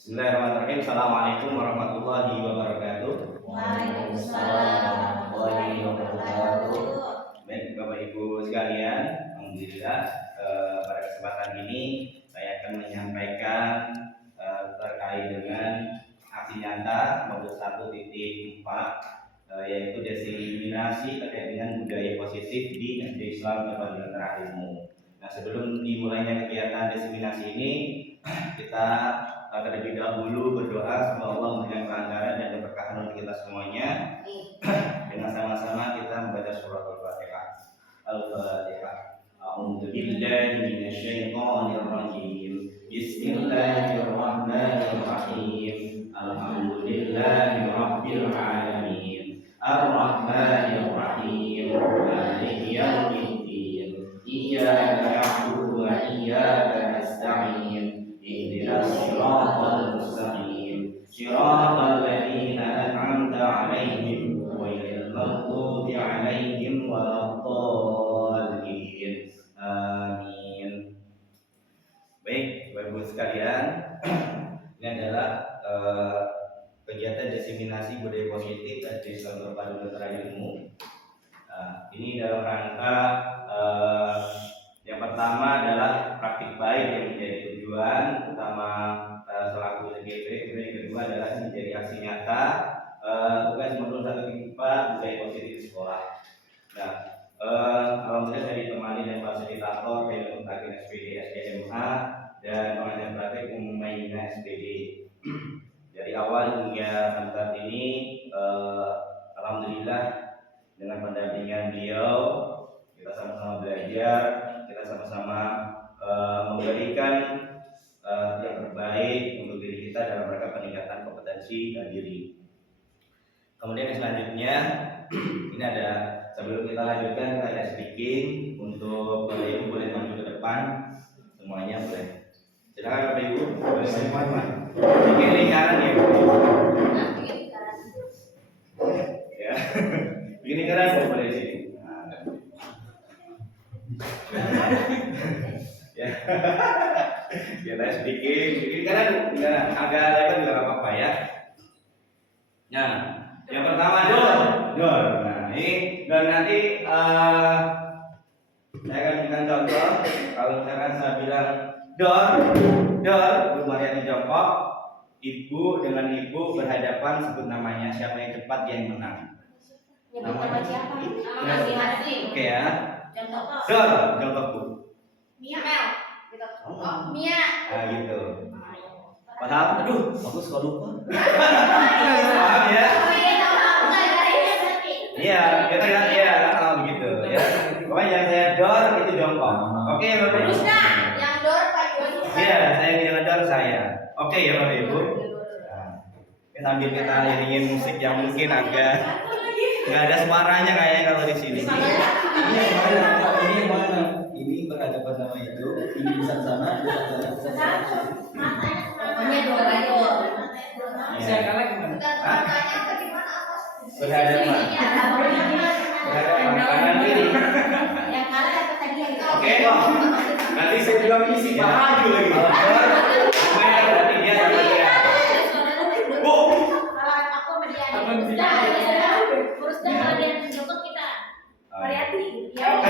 Bismillahirrahmanirrahim. Assalamualaikum warahmatullahi wabarakatuh. Waalaikumsalam warahmatullahi wabarakatuh. Baik Bapak Ibu sekalian, alhamdulillah pada kesempatan ini saya akan menyampaikan terkait dengan aksi nyata modul 1.4 yaitu diseminasi terkait dengan budaya positif di SD Islam Kebayoran Ilmu. Nah, sebelum dimulainya kegiatan diseminasi ini, kita terlebih dahulu berdoa semoga Allah memberikan kelancaran dan keberkahan untuk kita semuanya. Dengan sama-sama kita membaca surah Al-Fatihah. Al-Fatihah. A'udzu billahi minasyaitonir rajim. Bismillahirrahmanirrahim. Alhamdulillahi rabbil alamin. Ar-Rahmanir Rahim. Maliki yaumiddin. Iyyaka na'budu wa iyyaka nasta'in. Ihdinas siratal mustaqim. Siratal ladzina an'amta 'alaihim ghairil maghdubi 'alaihim waladdallin. Amin. Baik, Bapak Ibu sekalian, ini adalah kegiatan diseminasi budaya positif di Islam Kebayoran Ilmu. Ini dalam rangka yang pertama adalah praktik baik yang menjadi tujuan utama selaku TGP. Kemudian yang kedua adalah menjadi aksi nyata tugas modul 1.4 budaya positif di sekolah. Nah, alhamdulillah saya ditemani dan fasilitator Khairul Muttaqin SPD SDMA dan pengajar praktik Umayyah SPD. Dari awal hingga saat ini, alhamdulillah dengan pendampingan beliau kita sama-sama belajar, kita sama-sama memberikan yang terbaik untuk diri kita dalam rangka peningkatan kompetensi dan diri. Kemudian yang selanjutnya ini ada, sebelum kita lanjutkan kita ada speaking untuk Bapak Ibu boleh maju ke depan, semuanya boleh. Silakan Bapak Ibu. Bikin lingkaran ya. Ya. Bikin lingkaran boleh di sini. Ya. Kita bikin kan agak lebar juga nggak apa-apa ya. Nah, yang pertama door. Nah, ini dan nanti saya akan berikan contoh. Kalau misalkan saya bilang door, Bu Mariani jongkok, ibu dengan ibu berhadapan, sebut namanya, siapa yang cepat dia yang menang. Nama siapa? Nama masing-masing. Oke ya. Contoh. Contoh Bu. Mia Mel. Gitu. Oh, Mia. Nah, gitu. Paham? Aduh, aku suka lupa. Paham ya? Iya, kita kan ya, begitu ya. Pokoknya yang saya door itu jongkok. Oke ya Bapak Ibu. Yang door Pak Ibu. Iya, saya yang door saya. Oke ya Bapak Ibu. Nah, sambil kita iringin musik yang mungkin agak nggak ada suaranya kayaknya kalau di sini. Ini berhadapan sama itu, ini bisa sana, bisa sana. Pokoknya door aja. Saya kalah gimana? Berhadapan kanan kiri. Yang kalah apa tadi yang itu? Oke kok. Nanti saya bilang isi baju lagi. Berarti dia sama dia. Bu. Aku sama dia. Terus dah kalian jongkok kita. Variati. Ya.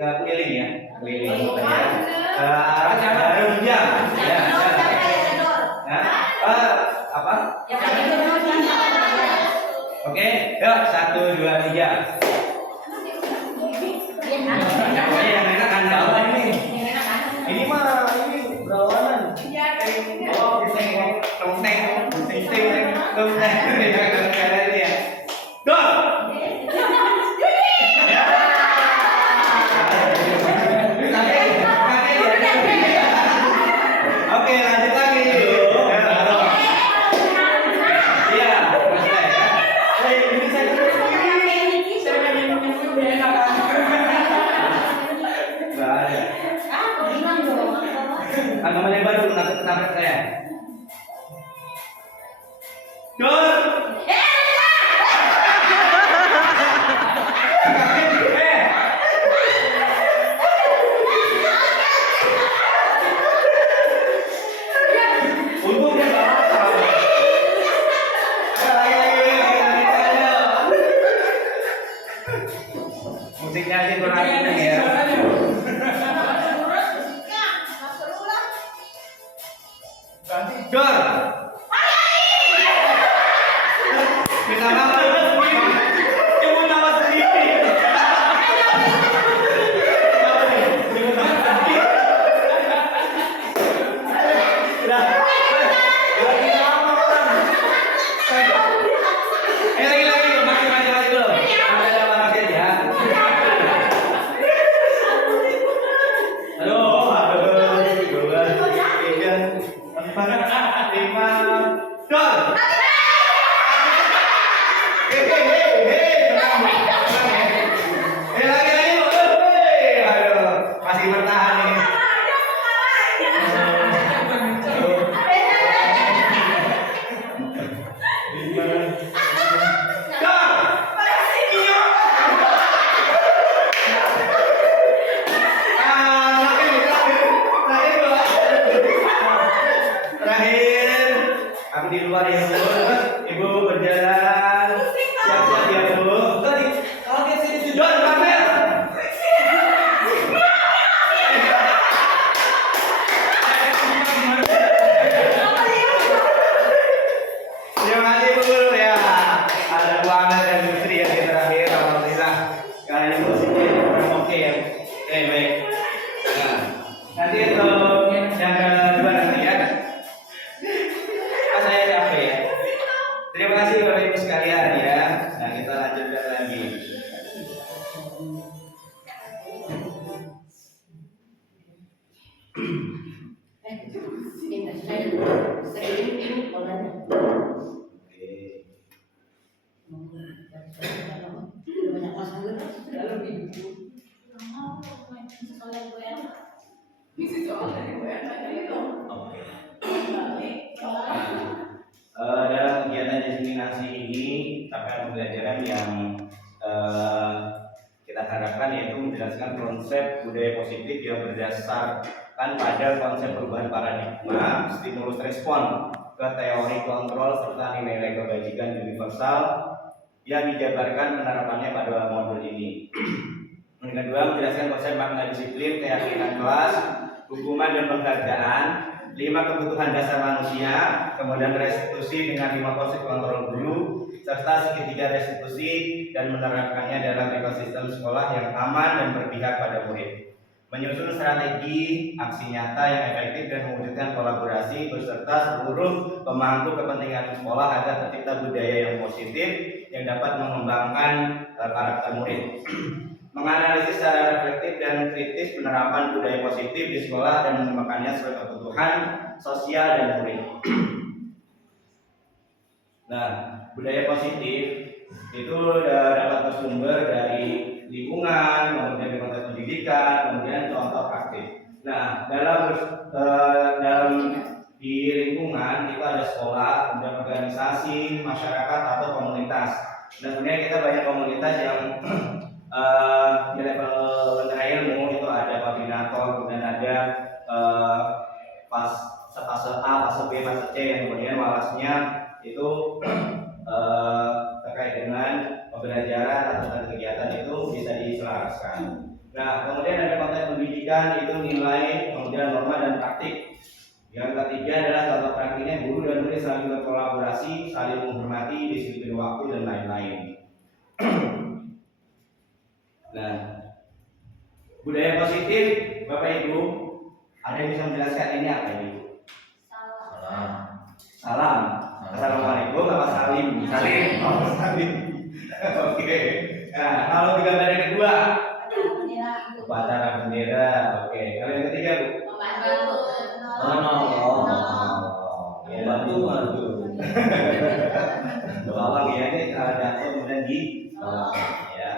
Keliling ya, keliling. Arah jarum jam. Ya. Iya. Yang enak. Yang enak kan bawah ini. Yang enak kan? Ini mah ini berawanan. Oh, Oke, lanjut lagi. Iya, masih ya. Ini saya nggak ada. Ah, kau bilang dong. Kan namanya baru nabrak saya. Dor. Untung dia nggak apa-apa. Lagi. Musiknya aja kurang kenceng ya. Dor. Kenapa? Nyebut nama sendiri. Nyebut nama sendiri. Lah, lagi nama orang. Lagi, masih belum. Ada nama rakyat ya. Aduh, 2, 3, 4, 5, Dor. Lagi, aduh, masih bertahan ini. Terakhir, aku di luar ya Bu. Ibu berjalan. Siap-siap ya Bu. Kalau di sini sudah kamera. Terima kasih Bu ya. Ada ruangan dan industri yang terakhir. Alhamdulillah. Karena ini musiknya kurang oke ya. Oke baik. Nah, nanti untuk yang kedua nanti ya. Saya capek ya. Terima kasih Bapak Ibu sekalian ya. Nah kita lanjutkan lagi. Dalam kegiatan diseminasi ini capaian pembelajaran yang kita harapkan yaitu menjelaskan konsep budaya positif yang berdasarkan pada konsep perubahan paradigma, stimulus respon ke teori kontrol serta nilai kebajikan universal yang dijabarkan penerapannya pada modul ini. Yang kedua, menjelaskan konsep makna disiplin, keyakinan kelas, hukuman dan penghargaan, 5 kebutuhan dasar manusia, kemudian restitusi dengan 5 konsep kontrol guru, serta segitiga restitusi dan menerapkannya dalam ekosistem sekolah yang aman dan berpihak pada murid. Menyusun strategi aksi nyata yang efektif dan mewujudkan kolaborasi beserta seluruh pemangku kepentingan sekolah agar tercipta budaya yang positif yang dapat mengembangkan karakter murid. Menganalisis secara reflektif dan kritis penerapan budaya positif di sekolah dan mengembangkannya sesuai kebutuhan sosial dan murid. Nah, budaya positif itu dapat bersumber dari lingkungan, kemudian di konteks pendidikan, kemudian contoh praktik. Nah, dalam di lingkungan itu ada sekolah, kemudian organisasi, masyarakat atau komunitas. Dan kemudian kita banyak komunitas yang di level ilmu itu ada koordinator, kemudian ada fase A, fase B, fase C yang kemudian walasnya itu terkait dengan pembelajaran atau kegiatan itu bisa diselaraskan. Nah, kemudian ada konteks pendidikan itu nilai, kemudian norma dan praktik. Yang ketiga adalah contoh praktiknya guru dan murid saling berkolaborasi, saling menghormati, disiplin waktu dan lain-lain. Nah, budaya positif, Bapak Ibu, ada yang bisa menjelaskan ini apa ini? Salam. Salam. Assalamualaikum apa salim? Salim. Oh, salim. Oke. Nah, kalau gambar yang kedua, upacara bendera. Oke. Kalau yang ketiga, Bu? Membantu. Ya, bantu. Bawang ya, ini jatuh kemudian di ya.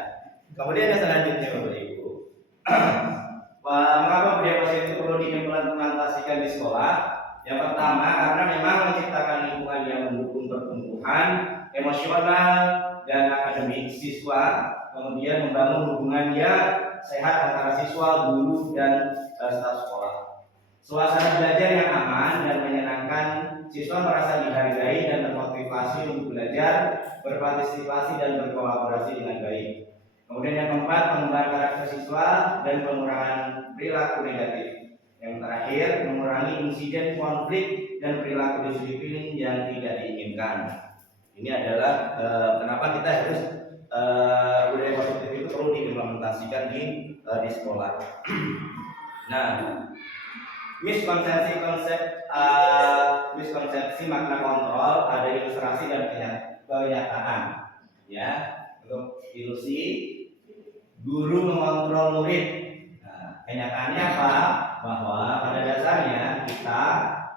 Kemudian yang selanjutnya, Bapak Ibu. Mengapa budaya positif itu perlu diimplementasikan di sekolah? Yang pertama, karena memang menciptakan lingkungan yang mendukung pertumbuhan emosional dan akademik siswa, kemudian membangun hubungan yang sehat antara siswa, guru, dan staf sekolah. Suasana belajar yang aman dan menyenangkan, siswa merasa dihargai dan termotivasi untuk belajar, berpartisipasi dan berkolaborasi dengan baik. Kemudian yang keempat, pengembangan karakter siswa dan pengurangan perilaku negatif. Yang terakhir, mengurangi insiden konflik dan perilaku disiplin yang tidak diinginkan. Ini adalah kenapa kita harus budaya positif itu perlu diimplementasikan di sekolah. Nah, miskonsepsi makna kontrol, ada ilustrasi dan kenyataan. Ya, untuk ilusi, guru mengontrol murid. Nah, kenyataannya apa? Bahwa pada dasarnya kita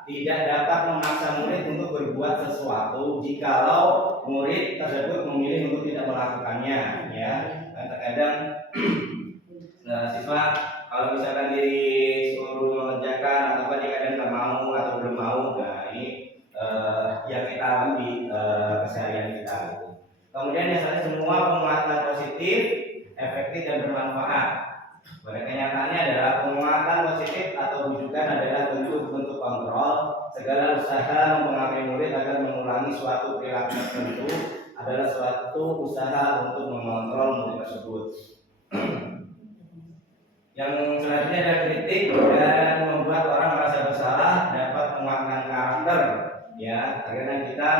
tidak dapat memaksa murid untuk berbuat sesuatu jikalau murid tersebut memilih untuk tidak melakukannya. Ya, terkadang siswa kalau misalkan disuruh mengerjakan atau dia kadang nggak mau atau belum mau, nah ini yang kita alami di keseharian kita. Gitu. Kemudian yang selanjutnya, semua penguatan positif, efektif dan bermanfaat. Pada kenyataannya adalah penguatan positif atau bujukan adalah bentuk-bentuk kontrol. Segala usaha mempengaruhi murid agar mengulangi suatu perilaku tertentu adalah suatu usaha untuk mengontrol murid tersebut. Yang selanjutnya adalah kritik dan membuat orang merasa bersalah, dapat menguatkan karakter. Ya, karena kita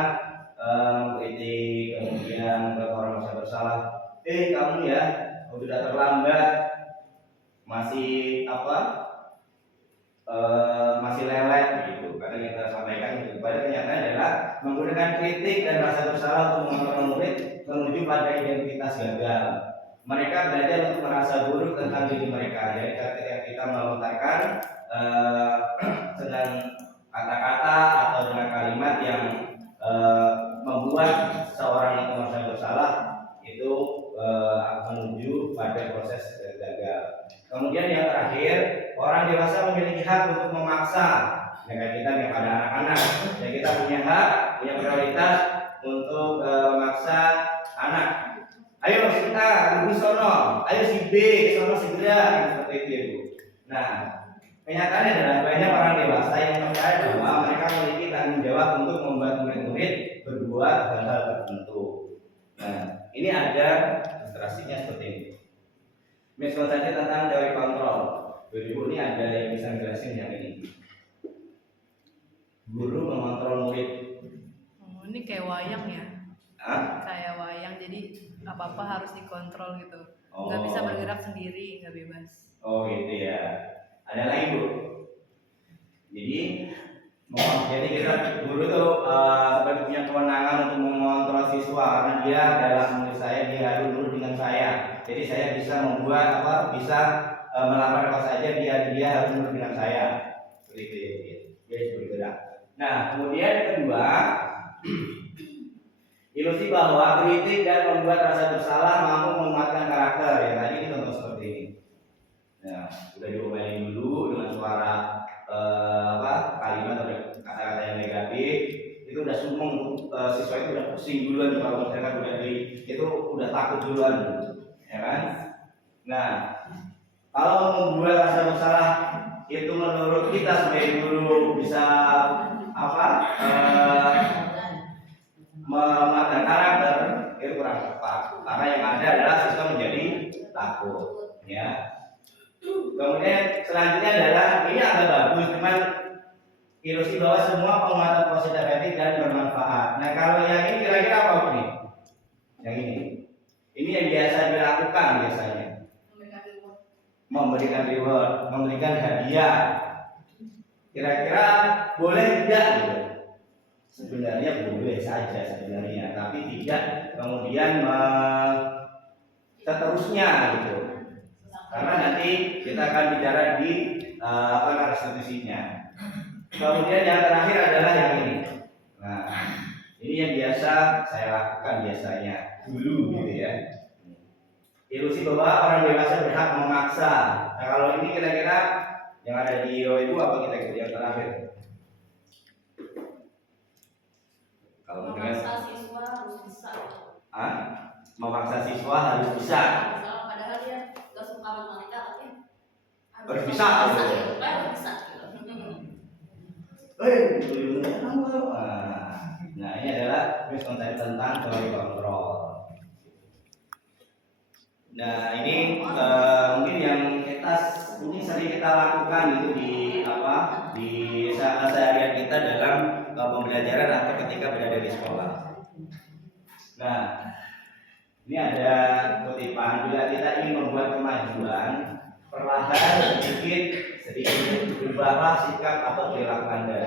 mengkritik, kemudian membuat orang merasa bersalah. Kamu ya sudah terlambat, masih masih lelet gitu. Kadang kita sampaikan gitu. Pada kenyataan adalah menggunakan kritik dan rasa bersalah untuk mengontrol murid menuju pada identitas gagal. Mereka belajar untuk merasa buruk tentang diri mereka. Jadi ketika kita melontarkan sedang kata-kata atau dengan kalimat yang membuat seorang itu merasa bersalah, itu menuju pada proses gagal. Kemudian yang terakhir, orang dewasa memiliki hak untuk memaksa. Dengan kita kepada anak-anak, dan kita punya hak, punya prioritas untuk memaksa anak. Ayo si A, ibu sono, ayo si B, sono segera, seperti itu. Nah, kenyataannya adalah banyak orang dewasa yang percaya bahwa mereka memiliki tanggung jawab untuk membuat murid-murid berbuat hal-hal tertentu. Nah, ini ada ilustrasinya seperti ini. Miskonsepsi tentang teori kontrol. Ibu ini ada yang bisa menjelaskan yang ini. Guru mengontrol murid. Oh, ini kayak wayang ya? Kayak wayang, jadi apa-apa harus dikontrol gitu. Nggak bisa bergerak sendiri, nggak bebas. Oh gitu ya. Ada lagi Bu. Jadi kita guru tuh seperti punya kewenangan untuk mengontrol siswa, karena dia dalam menurut saya dia harus nurut dengan saya. Jadi saya bisa membuat bisa melamar apa saja, dia harus nurut dengan saya. Seperti itu. Dia bergerak. Nah, kemudian yang kedua, ilusi bahwa kritik dan membuat rasa bersalah mampu menguatkan karakter. Yang tadi ini contoh seperti ini. Nah, sudah diomelin dulu dengan suara kalimat atau kata-kata yang negatif, itu udah sumeng, siswa itu udah pusing duluan kalau misalkan itu udah takut duluan, ya kan? Nah, kalau membuat rasa bersalah itu menurut kita sebagai guru bisa mematahkan karakter, itu kurang tepat. Karena yang ada adalah siswa menjadi takut, ya. Kemudian selanjutnya adalah ini agak bagus, cuman ilusi bahwa semua penguatan positif efektif dan bermanfaat. Nah, kalau yang ini kira-kira apa nih? Yang ini yang biasa dilakukan biasanya. memberikan reward, memberikan hadiah. Kira-kira boleh tidak gitu? Sebenarnya boleh saja sebenarnya, tapi tidak kemudian seterusnya gitu. Karena nanti kita akan bicara di restitusinya. Kemudian yang terakhir adalah yang ini. Nah, ini yang biasa saya lakukan biasanya dulu gitu ya. Ilusi bahwa orang dewasa berhak memaksa. Nah, kalau ini kira-kira yang ada di itu apa kita gitu yang terakhir? Kalau memaksa siswa harus bisa. Memaksa siswa harus bisa. Padahal dia gak suka matematika, tapi harus bisa. Harus bisa. Nah, ini adalah miskonsepsi tentang teori kontrol. Nah, ini mungkin yang ini sering kita lakukan itu di seharian kita dalam pembelajaran atau ketika berada di sekolah. Nah, ini ada kutipan, bila kita ingin membuat kemajuan, perlahan sedikit berubahlah sikap atau perilaku Anda.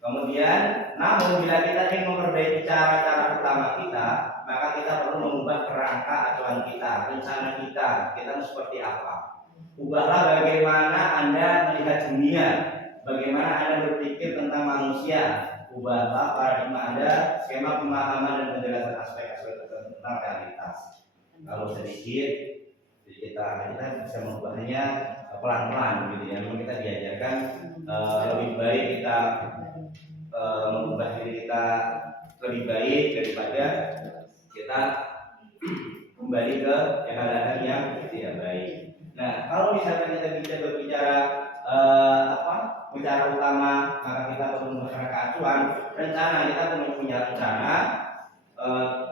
Kemudian, namun bila kita ingin memperbaiki cara-cara utama kita, maka kita perlu mengubah kerangka acuan kita, rencana kita seperti apa. Ubahlah bagaimana Anda melihat dunia, bagaimana Anda berpikir tentang manusia. Ubahlah paradigma Anda, skema pemahaman dan penjelasan aspek-aspek tentang realitas. Kalau sedikit kita bisa mengubahnya pelan-pelan gitu ya. Memang kita diajarkan lebih baik kita mengubah diri kita lebih baik daripada kita kembali ke hal-hal yang tidak baik. Nah, kalau misalkan kita berbicara bicara utama, maka kita perlu menggunakan acuan rencana. Kita perlu punya rencana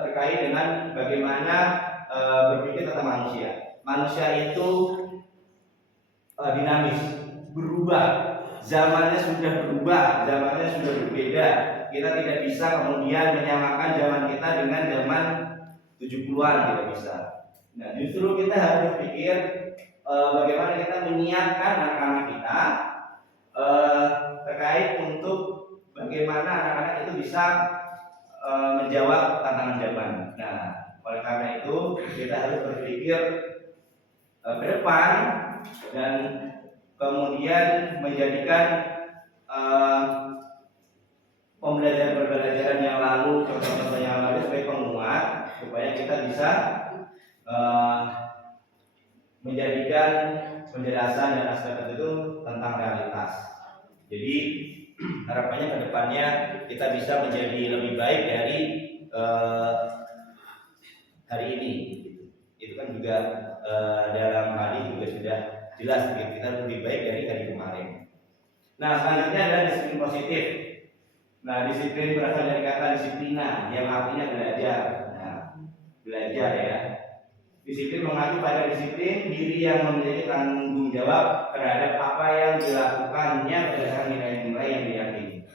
terkait dengan bagaimana berpikir tentang manusia. Manusia itu dinamis, berubah. Zamannya sudah berubah, zamannya sudah berbeda. Kita tidak bisa kemudian menyamakan zaman kita dengan zaman 70-an, tidak bisa. Nah, justru kita harus berpikir bagaimana kita menyiapkan anak-anak kita terkait untuk bagaimana anak-anak itu bisa menjawab tantangan zaman. Nah, oleh karena itu kita harus berpikir ke depan dan kemudian menjadikan pembelajaran yang lalu, contoh-contoh yang lalu sebagai penguat supaya kita bisa menjadikan penjelasan dan aspek itu tentang realitas. Jadi harapannya ke depannya kita bisa menjadi lebih baik dari hari ini. Itu kan juga dalam hadis juga sudah jelas kita lebih baik dari hari kemarin. Nah, selanjutnya adalah disiplin positif. Nah, disiplin berasal dari kata disiplina yang artinya belajar. Nah, belajar ya. Disiplin mengacu pada disiplin diri yang memiliki tanggung jawab terhadap apa yang dilakukannya berdasarkan nilai-nilai yang diyakini.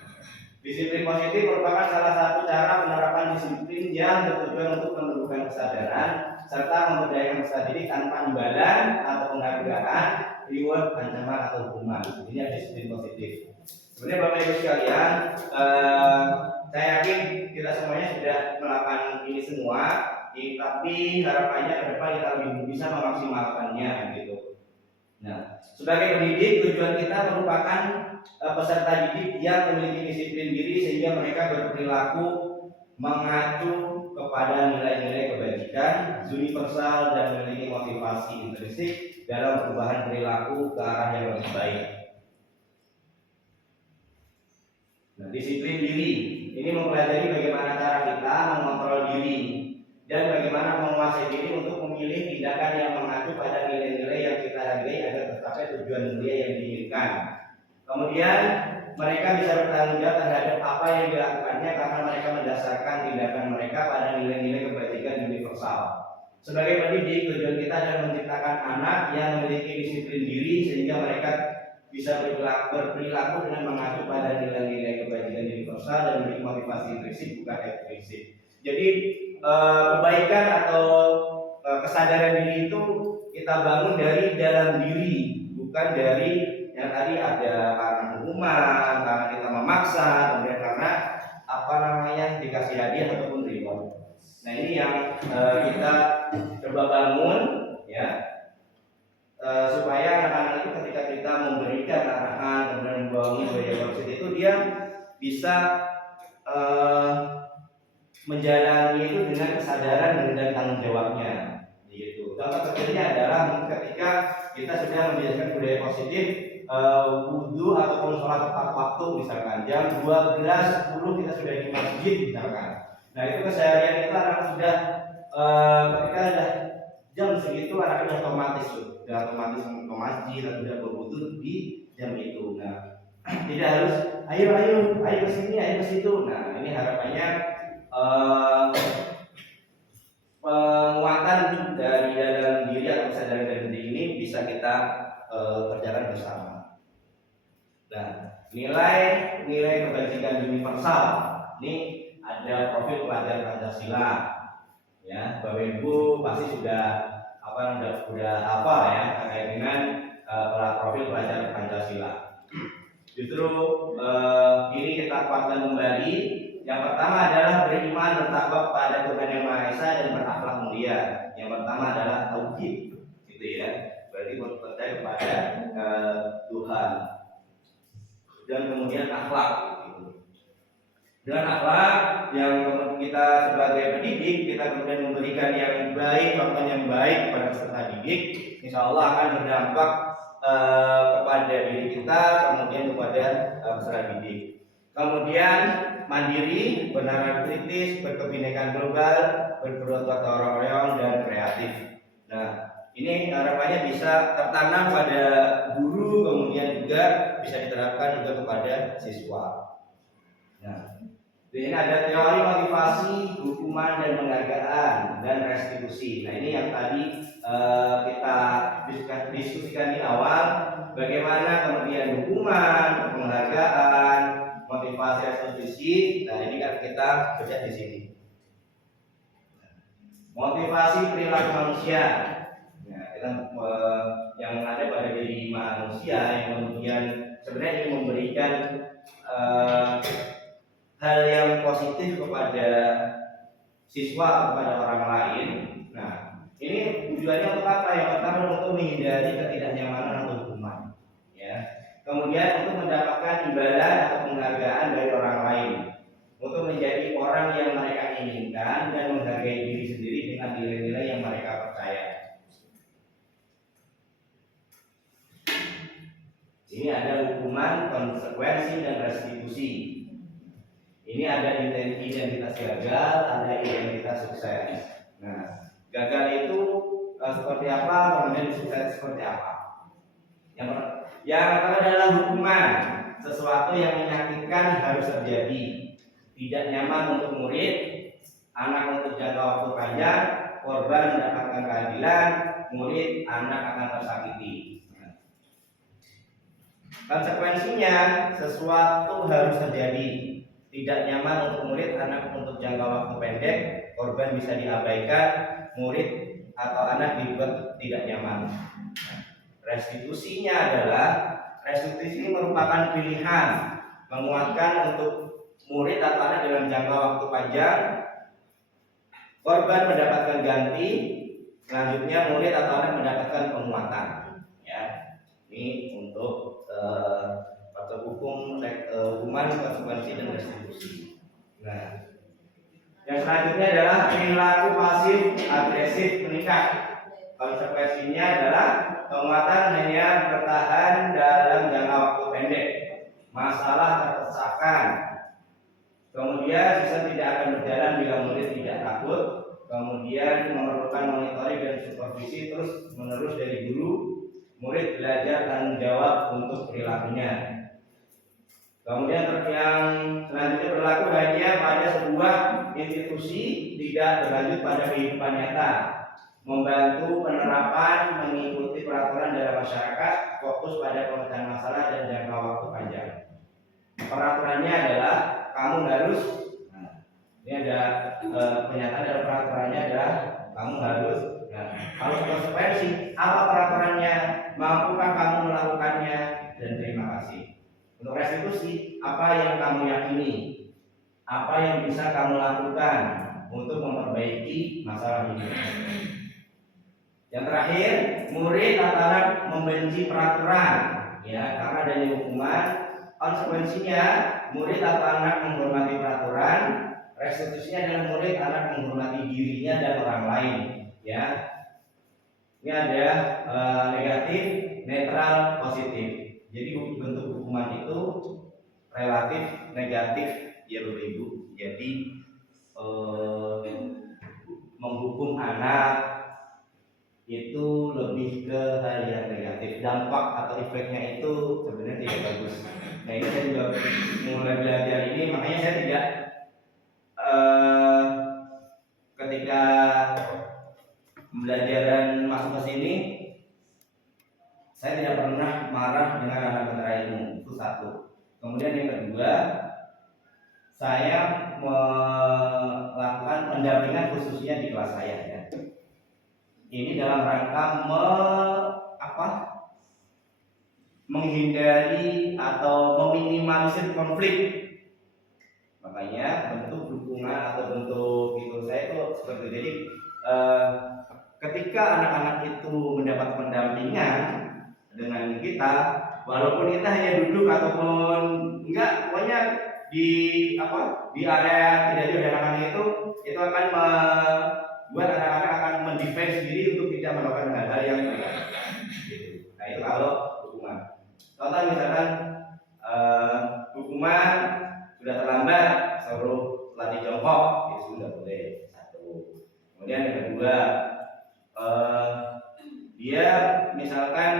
Disiplin positif merupakan salah satu cara penerapan disiplin yang bertujuan untuk menumbuhkan kesadaran serta memberdayakan peserta didik tanpa imbalan atau penghargaan, reward, ancaman atau hukuman. Ini adalah disiplin positif. Sebenarnya Bapak Ibu sekalian, saya yakin kita semuanya sudah melakukan ini semua, tapi harapannya ke depan kita lebih bisa memaksimalkannya gitu. Nah, sebagai pendidik tujuan kita merupakan peserta didik yang memiliki disiplin diri sehingga mereka berperilaku mengacu kepada nilai-nilai kebajikan universal dan memiliki motivasi intrinsik dalam perubahan perilaku ke arah yang lebih baik. Nah, disiplin diri ini mempelajari bagaimana cara kita mengontrol diri dan bagaimana menguasai diri untuk memilih tindakan yang mengacu pada nilai-nilai yang kita hargai agar tercapai tujuan mulia yang diinginkan. Kemudian mereka bisa bertanggung jawab terhadap apa yang dilakukannya karena mereka mendasarkan tindakan mereka pada nilai-nilai kebajikan universal. Sebagai pendidik, tujuan kita adalah menciptakan anak yang memiliki disiplin diri sehingga mereka bisa berperilaku dengan mengacu pada nilai-nilai kebajikan universal dan memiliki motivasi intrinsik bukan ekstrinsik. Jadi kebaikan atau kesadaran diri itu kita kita bangun dari dalam diri, bukan dari yang tadi ada karena hukuman, karena kita memaksa, kemudian karena apa namanya dikasih hadiah ataupun reward. Nah ini yang kita coba bangun ya, supaya anak-anak itu ketika kita memberikan arahan kemudian membangun budaya positif itu dia bisa menjalani itu dengan kesadaran dan tanggung jawabnya. Gitu. Contoh kecilnya adalah ketika kita sudah membiasakan budaya positif, wudhu ataupun sholat tepat waktu misalkan jam 12.10 kita sudah di masjid misalkan. Nah itu keseharian itu anak sudah ketika sudah jam segitu anak sudah otomatis ke masjid atau sudah berwudhu di jam itu. Nah tidak harus ayo ke sini, ayo ke situ. Nah ini harapannya penguatan dari dalam diri atau kesadaran dari diri ini bisa kita kerjakan bersama. Nah, nilai kebajikan universal ini ada profil pelajar Pancasila. Ya, Bapak Ibu pasti sudah apa ya terkait dengan profil pelajar Pancasila. Justru ini kita kuatkan kembali. Yang pertama adalah beriman bertakwa kepada Tuhan Yang Maha Esa dan berakhlak mulia. Yang pertama adalah tauhid, gitu ya. Berarti percaya kepada Tuhan. Dan kemudian akhlak. Gitu. Dengan akhlak yang kita sebagai pendidik kita kemudian memberikan yang baik, contoh yang baik kepada peserta didik, insya Allah akan berdampak kepada diri kita, kemudian kepada peserta didik. Kemudian mandiri, bernalar kritis, berkebinekaan global, berbuat gotong royong dan kreatif. Nah, ini harapannya bisa tertanam pada guru, kemudian juga bisa diterapkan juga kepada siswa. Nah, di sini ada teori motivasi, hukuman dan penghargaan dan restitusi. Nah, ini yang tadi kita diskusikan di awal, bagaimana kemudian hukuman, penghargaan, motivasi, restitusi. Nah, ini kan kita bedah di sini. Motivasi perilaku manusia. Nah, kita yang ada pada diri manusia yang kemudian sebenarnya ini memberikan hal yang positif kepada siswa, kepada orang lain. Nah, ini tujuannya untuk apa? Yang pertama untuk menghindari ketidaknyamanan atau hukuman, ya. Kemudian untuk mendapatkan imbalan atau penghargaan dari orang lain, untuk menjadi orang yang mereka inginkan dan menghargai diri sendiri dengan nilai-nilai yang mereka percaya. Ini ada hukuman, konsekuensi dan restitusi. Ini ada identitas gagal, ada identitas sukses. Nah, gagal itu seperti apa, kemudian sukses seperti apa? Yang pertama adalah hukuman, sesuatu yang menyakitkan harus terjadi. Tidak nyaman untuk murid, anak untuk jangka waktu panjang, korban mendapatkan keadilan, murid, anak akan tersakiti. Konsekuensinya, sesuatu harus terjadi. Tidak nyaman untuk murid, anak untuk jangka waktu pendek, korban bisa diabaikan, murid atau anak dibuat tidak nyaman. Restitusinya adalah, restitusi merupakan pilihan menguatkan untuk murid atau anak dalam jangka waktu panjang, korban mendapatkan ganti, selanjutnya murid atau anak mendapatkan penguatan. Ya, ini untuk hukuman, konsekuensi dan restitusi. Nah, yang selanjutnya adalah perilaku pasif agresif meningkat. Konsekuensinya adalah penguatan hanya bertahan dalam jangka waktu pendek, masalah terpecahkan, kemudian sistem tidak akan berjalan bila murid tidak takut, kemudian memerlukan monitoring dan supervisi terus menerus dari guru, murid belajar tanggung jawab untuk perilakunya. Kemudian yang selanjutnya berlaku hanya pada sebuah institusi, tidak berlanjut pada kehidupan nyata. Membantu penerapan mengikuti peraturan dalam masyarakat, fokus pada pemecahan masalah dan jangka waktu panjang. Peraturannya adalah kamu harus, ini ada pernyataan dalam peraturannya adalah kamu harus. Nah, kalau konsekuensi, apa peraturannya, mampukah kamu melakukannya, dan terima kasih. Untuk restitusi, apa yang kamu yakini, apa yang bisa kamu lakukan untuk memperbaiki masalah ini. Yang terakhir, murid atau anak membenci peraturan, ya, karena adanya hukuman. Konsekuensinya, murid atau anak menghormati peraturan. Restitusinya adalah murid anak menghormati dirinya dan orang lain, ya. Ini ada negatif, netral, positif. Jadi bentuk hukuman itu relatif, negatif, ya Bapak Ibu. Jadi menghukum anak itu lebih ke hal yang negatif. Dampak atau efeknya itu sebenarnya tidak bagus. Nah, ini saya juga mulai belajar ini, makanya saya tidak ketika pembelajaran masuk ke sini, saya tidak pernah marah dengan anak penuntut ilmu, itu satu. Kemudian yang kedua, saya melakukan pendampingan khususnya di kelas saya, ya. Ini dalam rangka menghindari atau meminimalisir konflik. Makanya bentuk dukungan atau bentuk itu saya itu seperti itu. Jadi ketika anak-anak itu mendapat pendampingan dengan kita, walaupun kita hanya duduk ataupun enggak, pokoknya di area tidak jauh dari anak-anak itu akan membuat anak-anak akan mendefense diri untuk tidak melakukan hal-hal yang berat. Nah, itu kalau hukuman. Contoh misalkan hukuman sudah terlambat, suruh latih jongkok, itu sudah boleh, satu. Kemudian yang kedua, dia misalkan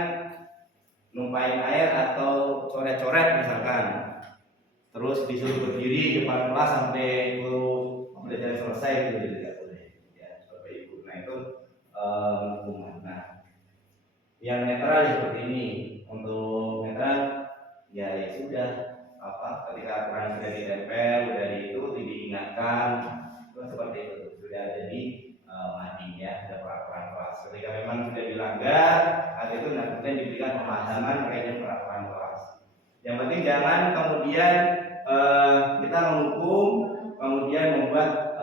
numpain air atau coret-coret misalkan, terus disuruh berdiri depan kelas sampai pembelajaran selesai, itu tidak boleh, ya Bapak Ibu. Nah, itu hukuman. Nah, yang netral seperti ini. Untuk netral, ya sudah, ketika aturan sudah ditempel, sudah itu diingatkan, itu seperti itu, sudah jadi mati, ya, sudah peraturan kelas. Ketika memang sudah dilanggar, hal itu nanti diberikan pemahaman terkait peraturan kelas. Yang penting jangan kemudian kita menghukum, kemudian membuat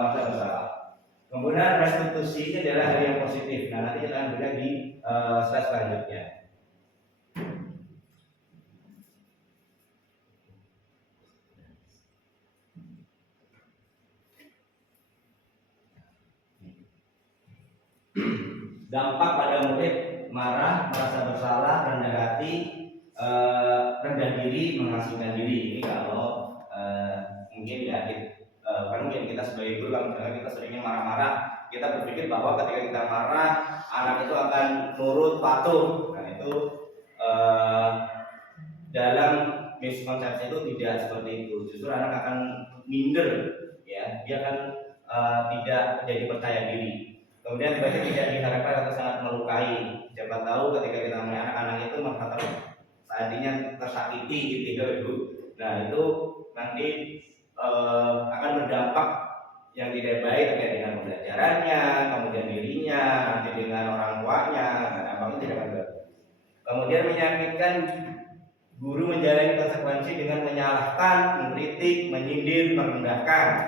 masa bersalah. Kemudian restitusi ini adalah hal yang positif. Nah, nanti kita akan belajar di slide selanjutnya. Dampak pada murid marah, merasa bersalah, rendah hati, rendah diri, mengasingkan diri. Ini kalau mungkin ya kan mungkin kita sebagai guru, kalau misalnya kita seringnya marah-marah, kita berpikir bahwa ketika kita marah, anak itu akan nurut, patuh. Nah, itu dalam miskonsepsi itu tidak seperti itu. Justru anak akan minder, ya, dia akan tidak jadi percaya diri. Kemudian tiba-tiba tidak diharapkan atau sangat melukai. Siapa tahu ketika kita melihat anak-anak itu merasa saatnya tersakiti gitu ya Ibu. Nah, itu nanti akan berdampak yang tidak baik terkait dengan pembelajarannya, kemudian dirinya, nanti dengan orang tuanya. Nah, dampaknya tidak akan baik. Kemudian menyakitkan, guru menjalani konsekuensi dengan menyalahkan, mengkritik, menyindir, merendahkan.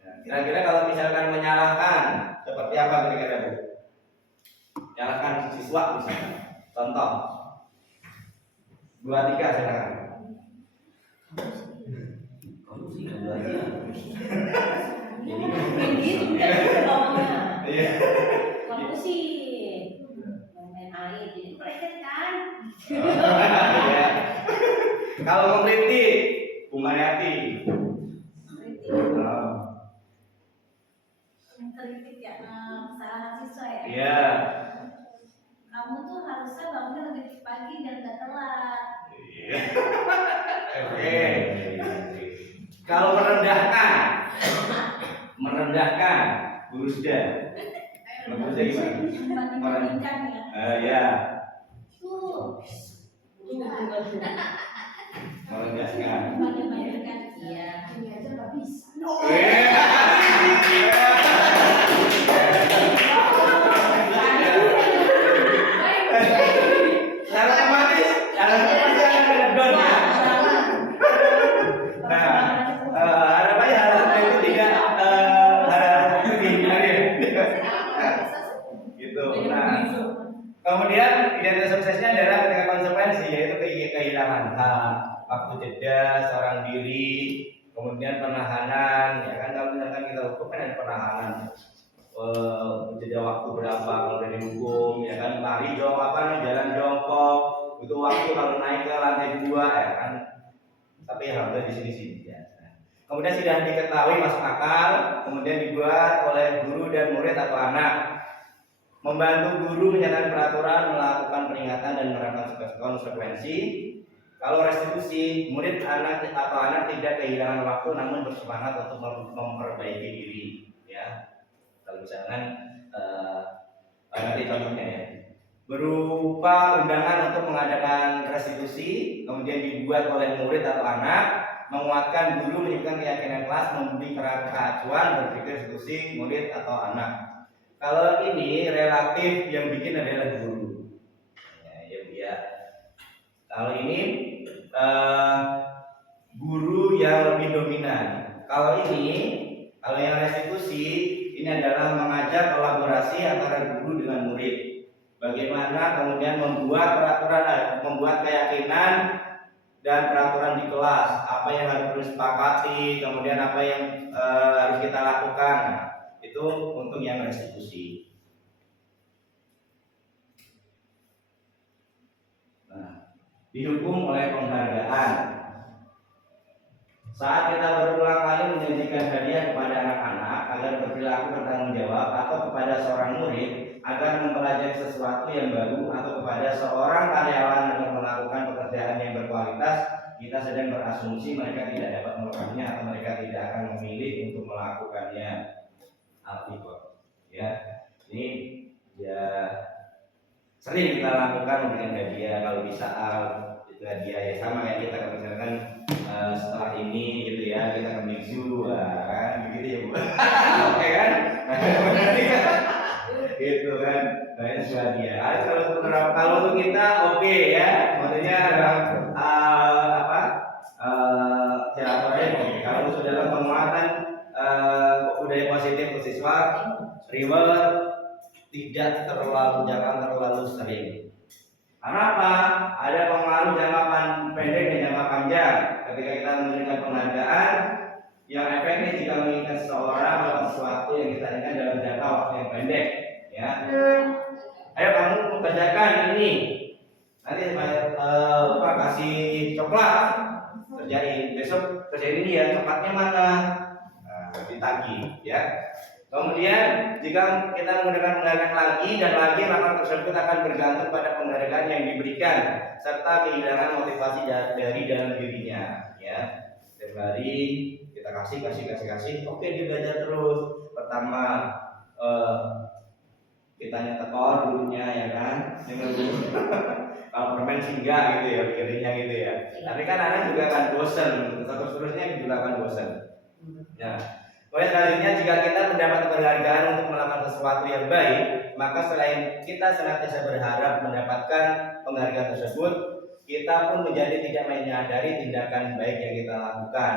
Nah, kira-kira kalau misalkan menyalahkan, seperti apa kira-kira Bu? Menyalahkan siswa misalkan. Contoh, 2, 3 silakan. Kamu sih belajar. Ini juga ngomongnya. Iya. Kamu sih main air, jadi pelecehan kan? Kalau mengkritik, Bu Mariati. Mengkritik ya kesalahan siswa ya. Iya. Kamu tuh harusnya bangunnya lebih pagi dan gak telat. Iya. Oke. Kalau merendahkan, guru sudah. Guru sudah gimana? Membanding-bandingkan ya. Ya. Tuh. Merendahkan. Membanding-bandingkan. Iya. Ini aja gak bisa. konsekuensinya adalah ketika konsekuensi yaitu kehilangan hak, waktu jeda, seorang diri, kemudian penahanan, ya kan kalau misalkan kita hukum kan ada penahanan, jeda waktu berapa kalau dari hukum, ya kan lari jalan jongkok, butuh waktu kalau naik ke lantai 2, ya kan. Tapi alhamdulillah di sini ya. Kemudian sudah diketahui masuk akal, kemudian dibuat oleh guru dan murid atau anak. Membantu guru menyatakan peraturan, melakukan peringatan dan menerapkan konsekuensi. Kalau restitusi, murid anak atau anak tidak kehilangan waktu namun bersemangat untuk memperbaiki diri, ya. Kalau misalkan nanti contohnya ya, berupa undangan untuk mengadakan restitusi, kemudian dibuat oleh murid atau anak, menguatkan guru, menunjukkan keyakinan kelas, memberi keacuan, berpikir restitusi murid atau anak. Kalau ini relatif yang bikin adalah guru, ya. Kalau ini guru yang lebih dominan. Kalau yang restitusi ini adalah mengajak kolaborasi antara guru dengan murid. Bagaimana kemudian membuat peraturan, membuat keyakinan dan peraturan di kelas, apa yang harus disepakati, kemudian apa yang harus kita lakukan. Itu untuk yang restitusi. Nah, didukung oleh penghargaan. Saat kita berulang kali menjanjikan hadiah kepada anak-anak agar berperilaku bertanggung jawab, atau kepada seorang murid agar mempelajari sesuatu yang baru, atau kepada seorang karyawan agar melakukan pekerjaan yang berkualitas, kita sedang berasumsi mereka tidak dapat melakukannya atau mereka tidak akan memilih untuk melakukannya. Ya, ini ya sering kita lakukan memberikan hadiah. Kalau bisa itu hadiah ya sama kayak kita misalkan setelah ini gitu ya kita ke minggu kan begitu ya Bu. Oke kan? Gitu kan. Nah itu hadiah. Kalau untuk kita oke ya, maksudnya silaturahim. Kalau sudah dalam penguatan budaya positif untuk siswa, reward jangan terlalu sering. Karena apa? Ada pengaruh jangka pendek dan jangka panjang. Ketika kita memberikan penghargaan yang efektif jika mengingat seseorang melakukan sesuatu yang kita inginkan dalam jangka waktu yang pendek, ya. Ayo kamu kerjakan ini. Nanti kasih coklat, kerjain. Besok kerjain ini ya. Coklatnya mana? Ditagih, ya. Kemudian jika kita menggunakan penghargaan lagi dan lagi, maka tersebut akan bergantung pada penghargaan yang diberikan serta kehilangan motivasi dari dalam dirinya, ya. Setiap hari kita kasih, oke dia belajar terus. Pertama kita nyetekor dulunya ya kan, kalau permen sih enggak gitu ya, pikirnya gitu ya. Tapi kan anak juga akan bosan, terus-terusnya juga akan bosan. Ya. Kemudian selanjutnya, jika kita mendapat penghargaan untuk melakukan sesuatu yang baik, maka selain kita senantiasa berharap mendapatkan penghargaan tersebut, kita pun menjadi tidak menyadari tindakan baik yang kita lakukan.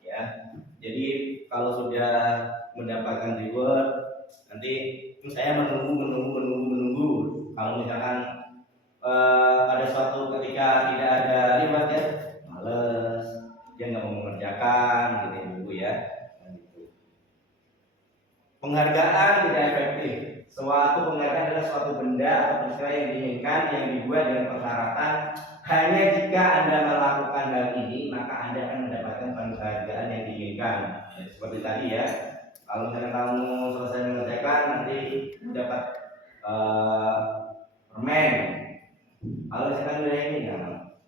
Ya, jadi kalau sudah mendapatkan reward, nanti saya menunggu. Kalau misalkan pada suatu ketika tidak ada reward ya, males, dia nggak mau mengerjakan, gitu Bu ya. Penghargaan tidak efektif. Suatu penghargaan adalah suatu benda atau peristiwa yang diinginkan, yang dibuat dengan persyaratan hanya jika Anda melakukan hal ini, maka Anda akan mendapatkan penghargaan yang diinginkan. Ya, seperti tadi ya, kalau misalnya kamu selesai mengerjakan nanti dapat permen. Kalau misalkan udah ini ya,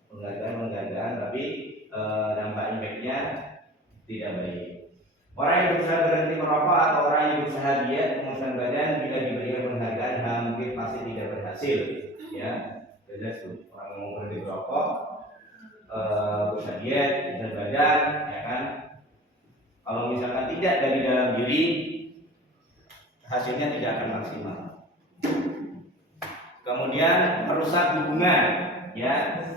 penghargaan, tapi dampak impactnya tidak baik. Orang yang berusaha berhenti merokok atau orang yang berusaha diet mengurangkan badan, bila diberikan penghargaan hampir pasti tidak berhasil. Ya, jelas tuh orang mau berhenti merokok, berusaha diet, mengurangkan badan, ya kan. Kalau misalkan tidak dari dalam diri, hasilnya tidak akan maksimal. Kemudian merusak hubungan, ya.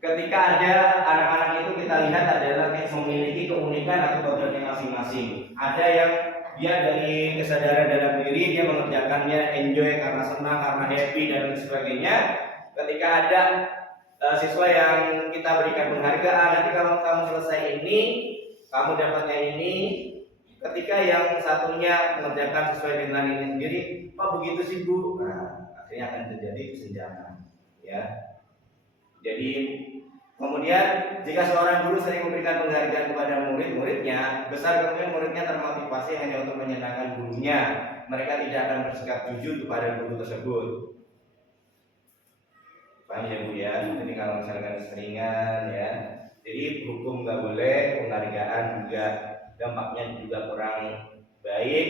Ketika ada anak-anak itu kita lihat adalah memiliki keunikan atau kodratnya masing-masing. Ada yang dia dari kesadaran dalam diri dia mengerjakannya enjoy karena senang, karena happy dan sebagainya. ketika ada siswa yang kita berikan penghargaan, nanti kalau kamu selesai ini, kamu dapatnya ini, ketika yang satunya mengerjakan sesuai dengan ini sendiri, kok begitu sih Bu? Nah, akhirnya akan terjadi kesenjangan, ya. Jadi kemudian jika seorang guru sering memberikan penghargaan kepada murid-muridnya, besar kemungkinan muridnya termotivasi hanya untuk menyenangkan gurunya. Mereka tidak akan bersikap jujur kepada guru tersebut. Paham ya Bu ya? Jadi kalau misalkan seringan ya, jadi hukum nggak boleh, penghargaan juga dampaknya juga kurang baik.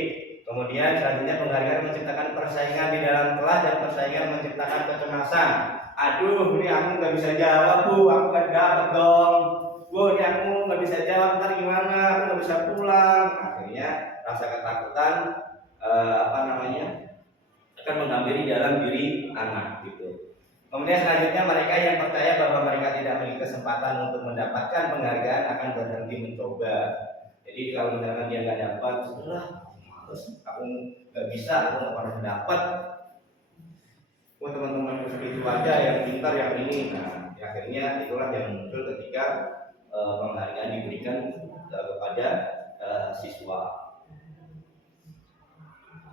Kemudian selanjutnya penghargaan menciptakan persaingan di dalam kelas dan persaingan menciptakan kecemasan. Aduh, ini aku nggak bisa jawab Bu, aku nggak dapat dong. Bu, ini aku nggak bisa jawab, ntar gimana? Aku nggak bisa pulang. Akhirnya rasa ketakutan akan menghampiri dalam diri anak gitu. Kemudian selanjutnya mereka yang percaya bahwa mereka tidak memiliki kesempatan untuk mendapatkan penghargaan akan berhenti mencoba. Jadi kalau misalkan dia nggak dapat, sudahlah, males, aku nggak bisa, aku nggak pernah dapat. Oh teman-teman seperti itu aja yang pintar yang ini. Nah, akhirnya itulah yang muncul ketika penghargaan diberikan kepada siswa.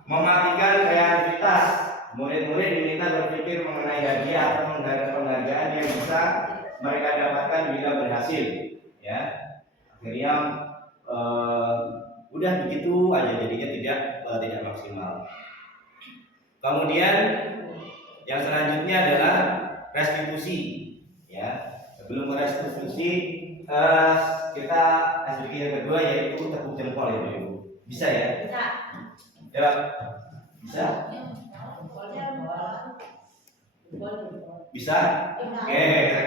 Mematikan kreativitas. Murid-murid diminta berpikir mengenai hadiah atau penghargaan yang bisa mereka dapatkan bila berhasil. Ya, akhirnya udah begitu aja, jadinya tidak maksimal. Kemudian yang selanjutnya adalah restitusi. Ya, sebelum restitusi kita SDK yang kedua yaitu tepuk jempol ya Bu. Bisa ya? Bisa. Ya, bisa? Bisa? Oke, kita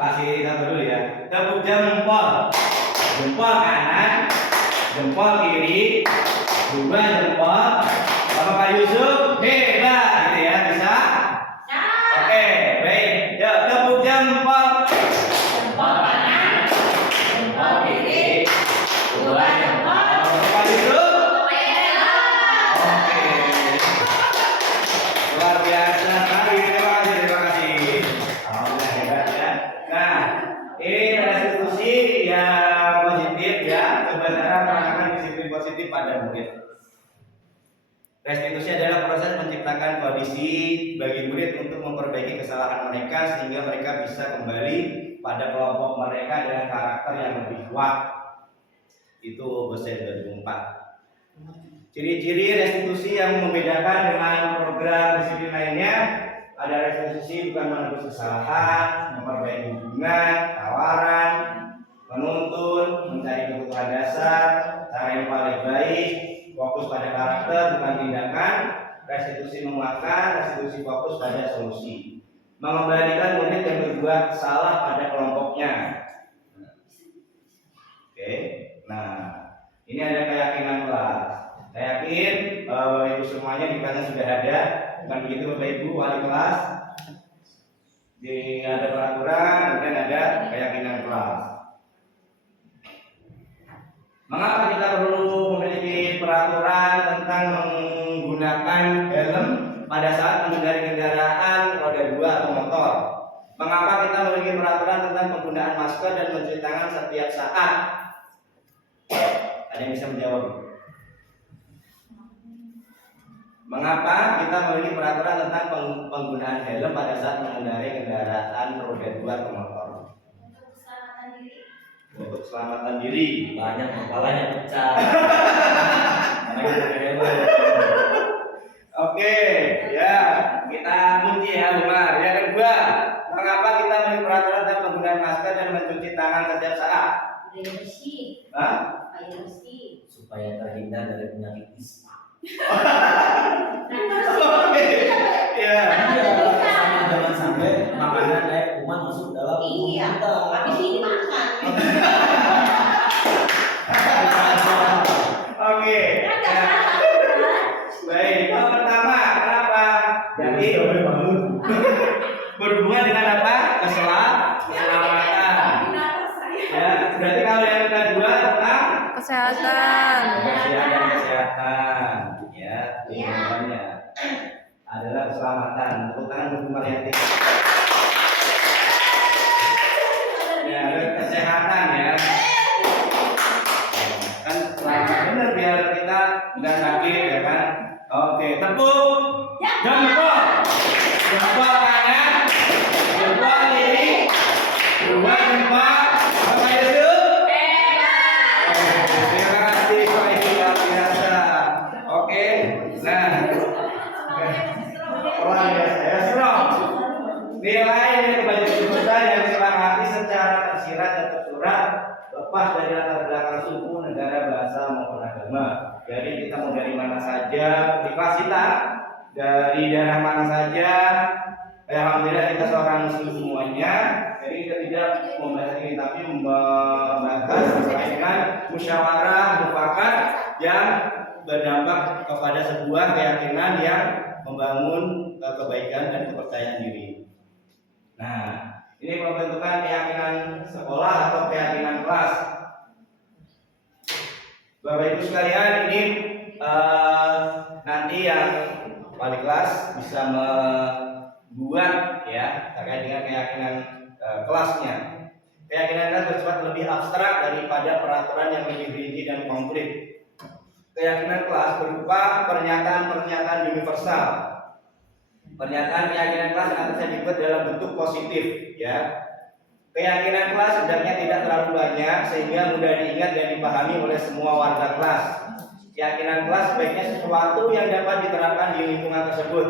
kasih satu dulu ya. Tepuk jempol. Jempol kanan, jempol kiri, dua jempol. Bapak Yusuf hebat gitu ya, bisa? Oke, baik. Ya, tepuk jempol. Jempol kanan, jempol kiri, dua jempol. Bapak Yusuf. Luar biasa sekali, terima kasih. Alhamdulillah hebat ya. Nah, ini restitusi yang positif ya, kebenaran menanamkan disiplin positif pada murid. Restitusi adalah proses menciptakan kondisi bagi murid untuk memperbaiki kesalahan mereka sehingga mereka bisa kembali pada kelompok mereka dengan karakter yang lebih kuat. Itu Gosen 2004. Ciri-ciri restitusi yang membedakan dengan program disiplin lainnya, ada restitusi bukan menebus kesalahan, memperbaiki hubungan, tawaran, menuntun, mencari kebutuhan dasar, cara yang paling baik, fokus pada karakter bukan tindakan, restitusi menguatkan, restitusi fokus pada solusi, mengembalikan murid yang berbuat salah pada kelompoknya. Oke, nah ini ada keyakinan kelas. Saya yakin Bapak Ibu semuanya di kelasnya sudah ada, bukan begitu Bapak Ibu wali kelas? Ada peraturan, kemudian ada keyakinan kelas. Mengapa kita perlu memiliki peraturan tentang menggunakan helm pada saat mengendarai kendaraan roda 2 atau motor? Mengapa kita memiliki peraturan tentang penggunaan masker dan mencuci tangan setiap saat? Ada yang bisa menjawab? Mengapa kita memiliki peraturan tentang penggunaan helm pada saat mengendarai kendaraan roda 2 atau motor? Untuk keselamatan diri. Banyak kepalanya pecah. Oke, ya kita kunci ya Umar. Yang kedua, mengapa kita memiliki peraturan tentang penggunaan masker dan mencuci tangan setiap saat? Supaya bersih. Hah? Supaya bersih. Supaya terhindar dari penyakit ispa. Oke, ya. Jangan sampai makanan kuman masuk dalam tubuh Iya. kita. Habis ini makan. Oke. Ya. Baik, yang pertama, kenapa? Jadi berhubungan dengan apa? Keselamatan. Ya, berarti kalau yang kedua tentang Kesehatan. kesehatan. Ya, hubungannya adalah keselamatan. Tepuk tangan untuk Mariati. ini kebajikan yang disepakati secara tersirat dan tersurat lepas dari latar belakang suku, negara, bahasa maupun agama. Jadi kita mau dari mana saja di kelas kita, dari daerah mana saja. Alhamdulillah kita seorang muslim semuanya. Jadi kita tidak membahas ini tapi membahas terkait dengan musyawarah mufakat yang berdampak kepada sebuah keyakinan yang membangun kebaikan dan kepercayaan diri. Nah, ini pembentukan keyakinan sekolah atau keyakinan kelas. Bapak Ibu sekalian, ini nanti yang wali kelas bisa membuat ya terkait dengan keyakinan kelasnya. Keyakinan kelas bersifat lebih abstrak daripada peraturan yang lebih rinci dan konkret. Keyakinan kelas berupa pernyataan-pernyataan universal. Pernyataan keyakinan kelas akan bisa dibuat dalam bentuk positif, ya. Keyakinan kelas sebenarnya tidak terlalu banyak sehingga mudah diingat dan dipahami oleh semua warga kelas. Keyakinan kelas sebaiknya sesuatu yang dapat diterapkan di lingkungan tersebut.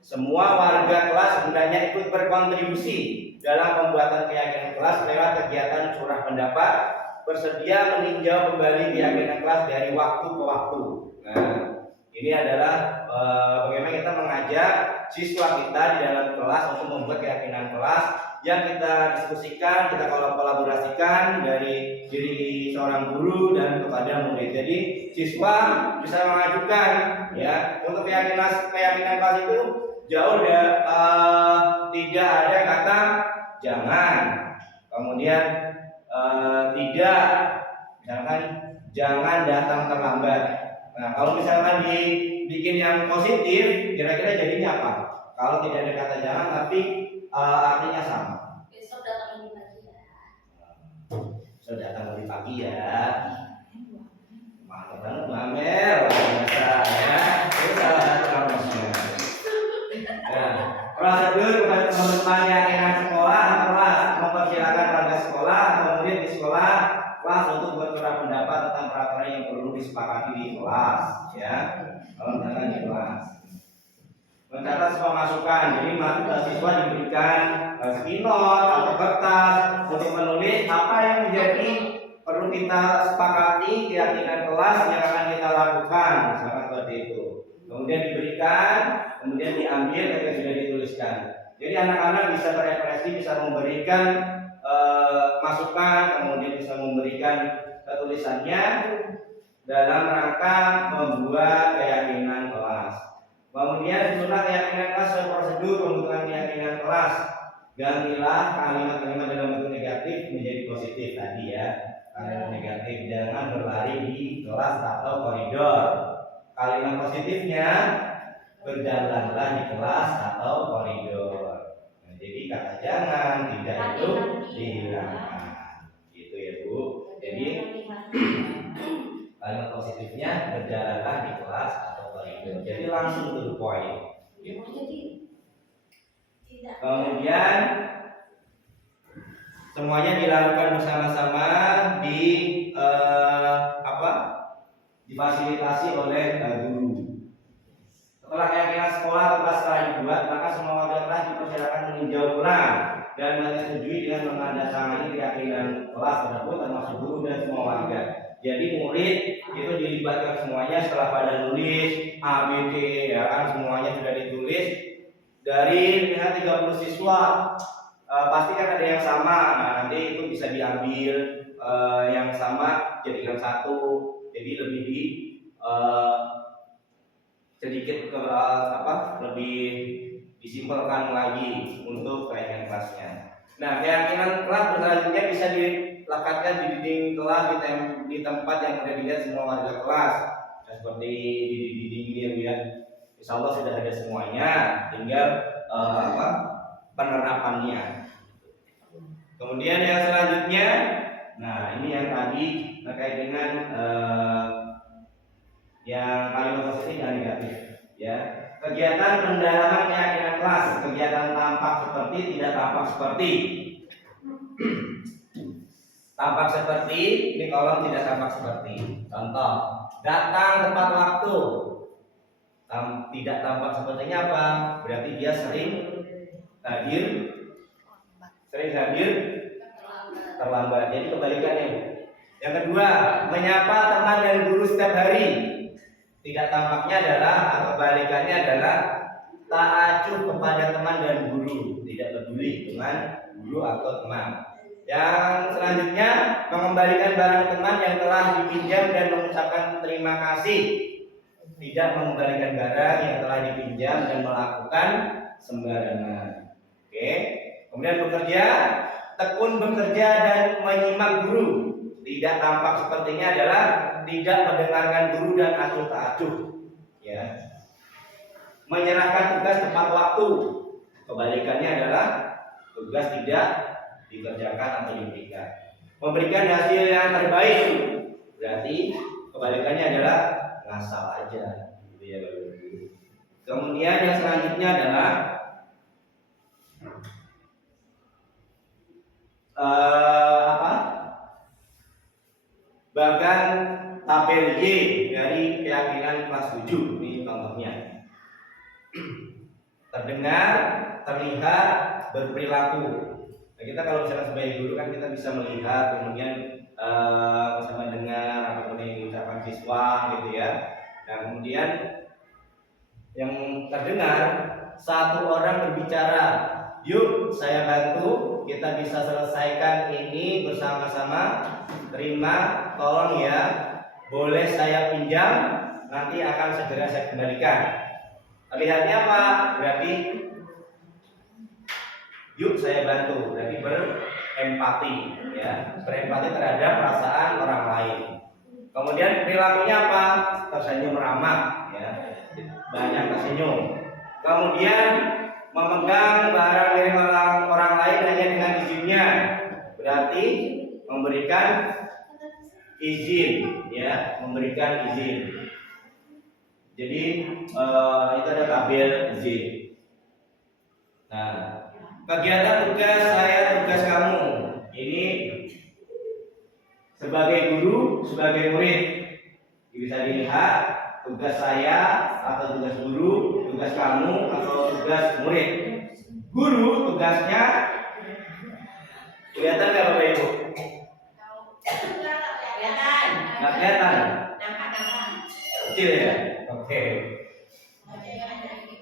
Semua warga kelas hendaknya ikut berkontribusi dalam pembuatan keyakinan kelas lewat kegiatan curah pendapat, bersedia meninjau kembali keyakinan kelas dari waktu ke waktu. Nah, ini adalah bagaimana kita mengajak siswa kita di dalam kelas untuk membuat keyakinan kelas yang kita diskusikan, kita kolaborasikan dari diri seorang guru dan kepada murid. Jadi siswa bisa mengajukan ya untuk keyakinan kelas itu jauh tidak ada kata jangan, kemudian tidak, misalkan jangan datang terlambat. Nah, kalau misalkan dibikin yang positif, kira-kira jadinya apa? Kalau tidak ada kata jangan, tapi artinya sama. Besok datang lebih pagi ya. Besok datang lebih pagi ya. Mantap banget, Mbak Amel. Biasa ya. Itu salah satu kamusnya. Ya. Prosedur kepada teman-teman keyakinan sekolah atau kelas mempersilakan warga sekolah atau murid di sekolah kelas untuk bercurah pendapat tentang peraturan yang perlu disepakati di kelas, ya. Kalau misalkan di kelas, mencatat semua masukan. Jadi siswa diberikan skinot atau kertas untuk menulis apa yang menjadi perlu kita sepakati keyakinan kelas yang akan kita lakukan, misalkan seperti itu. Kemudian diberikan, kemudian diambil ketika sudah dituliskan. Jadi anak-anak bisa berekspresi, bisa memberikan masukan, kemudian bisa memberikan tulisannya dalam rangka membuat keyakinan kelas. Kemudian susunan keyakinan kelas sesuai prosedur pembentukan keyakinan kelas. Gantilah kalimat-kalimat dalam bentuk negatif menjadi positif tadi ya. Kalimat negatif jangan berlari di kelas atau koridor. Kalimat positifnya berjalanlah di kelas atau koridor. Nah, jadi kata jangan tidak itu dihilangkan. Gitu ya Bu. Jadi kalimat positifnya berjalanlah di kelas atau koridor. Jadi langsung to the point. Gitu. Kemudian semuanya dilakukan bersama-sama di difasilitasi oleh guru. Setelah keyakinan sekolah atau kelas telah dibuat, maka semua warga kelas dipersilakan meninjau ulang dan menyetujui dengan menandatangani keyakinan kelas tersebut termasuk guru dan semua warga. Jadi murid itu dilibatkan semuanya setelah pada nulis A, B, C, ya kan semuanya sudah ditulis dari pihak 30 siswa. Pasti kan ada yang sama. Nah, nanti itu bisa diambil yang sama jadikan satu. Jadi lebih sedikit lebih disimpulkan lagi untuk keyakinan kelasnya. Nah, keyakinan kelas selanjutnya bisa dilekatkan di dinding kelas di tempat yang sudah dilihat semua warga kelas. Nah, seperti di dinding ini ya, insya Allah sudah ada semuanya, tinggal penerapannya. Kemudian yang selanjutnya, nah ini yang tadi terkait dengan yang kalimat positif dan negatif, ya. Kegiatan pendalaman keyakinan kelas, kegiatan tampak seperti, tidak tampak seperti. Tampak seperti, ini kolom tidak tampak seperti. Contoh, datang tepat waktu. Tidak tampak sepertinya apa? Berarti dia sering hadir Sering hadir terlambat. Jadi kebalikannya. Yang kedua, menyapa teman dan guru setiap hari. Tidak tampaknya adalah atau kebalikannya adalah tak acuh kepada teman dan guru, tidak peduli dengan guru atau teman. Yang selanjutnya, mengembalikan barang teman yang telah dipinjam dan mengucapkan terima kasih. Tidak mengembalikan barang yang telah dipinjam dan melakukan sembarangan. Oke. Kemudian bekerja, tekun bekerja dan menyimak guru. Tidak tampak sepertinya adalah tidak mendengarkan guru dan acuh tak acuh. Ya. Menyerahkan tugas tepat waktu. Kebalikannya adalah tugas tidak dikerjakan atau diberikan. Memberikan hasil yang terbaik. Berarti kebalikannya adalah ngasal aja. Gitu ya, kemudian yang selanjutnya adalah bahkan tabel Y dari keyakinan kelas 7. Ini contohnya. Terdengar, terlihat, berperilaku. Nah, kita kalau misalnya sebagai guru kan kita bisa melihat, kemudian bisa mendengar apapun yang diucapkan siswa gitu ya. Nah, kemudian yang terdengar, satu orang berbicara, yuk saya bantu, kita bisa selesaikan ini bersama-sama. Terima, tolong ya, boleh saya pinjam, nanti akan segera saya kembalikan. Lihatnya apa? Berarti yuk saya bantu, berarti berempati ya, berempati terhadap perasaan orang lain. Kemudian perilakunya apa? Tersenyum ramah ya, banyak tersenyum. Kemudian memegang barang milik orang lain hanya dengan izinnya, berarti memberikan izin ya, memberikan izin. Jadi itu ada tabel izin. Nah, kegiatan tugas saya, tugas kamu. Ini sebagai guru, sebagai murid. Bisa dilihat tugas saya atau tugas guru, tugas kamu atau tugas murid. Guru tugasnya kelihatan nggak Bapak Ibu? Kelihatan. Nggak kelihatan? Nampak. Kecil ya? Oke.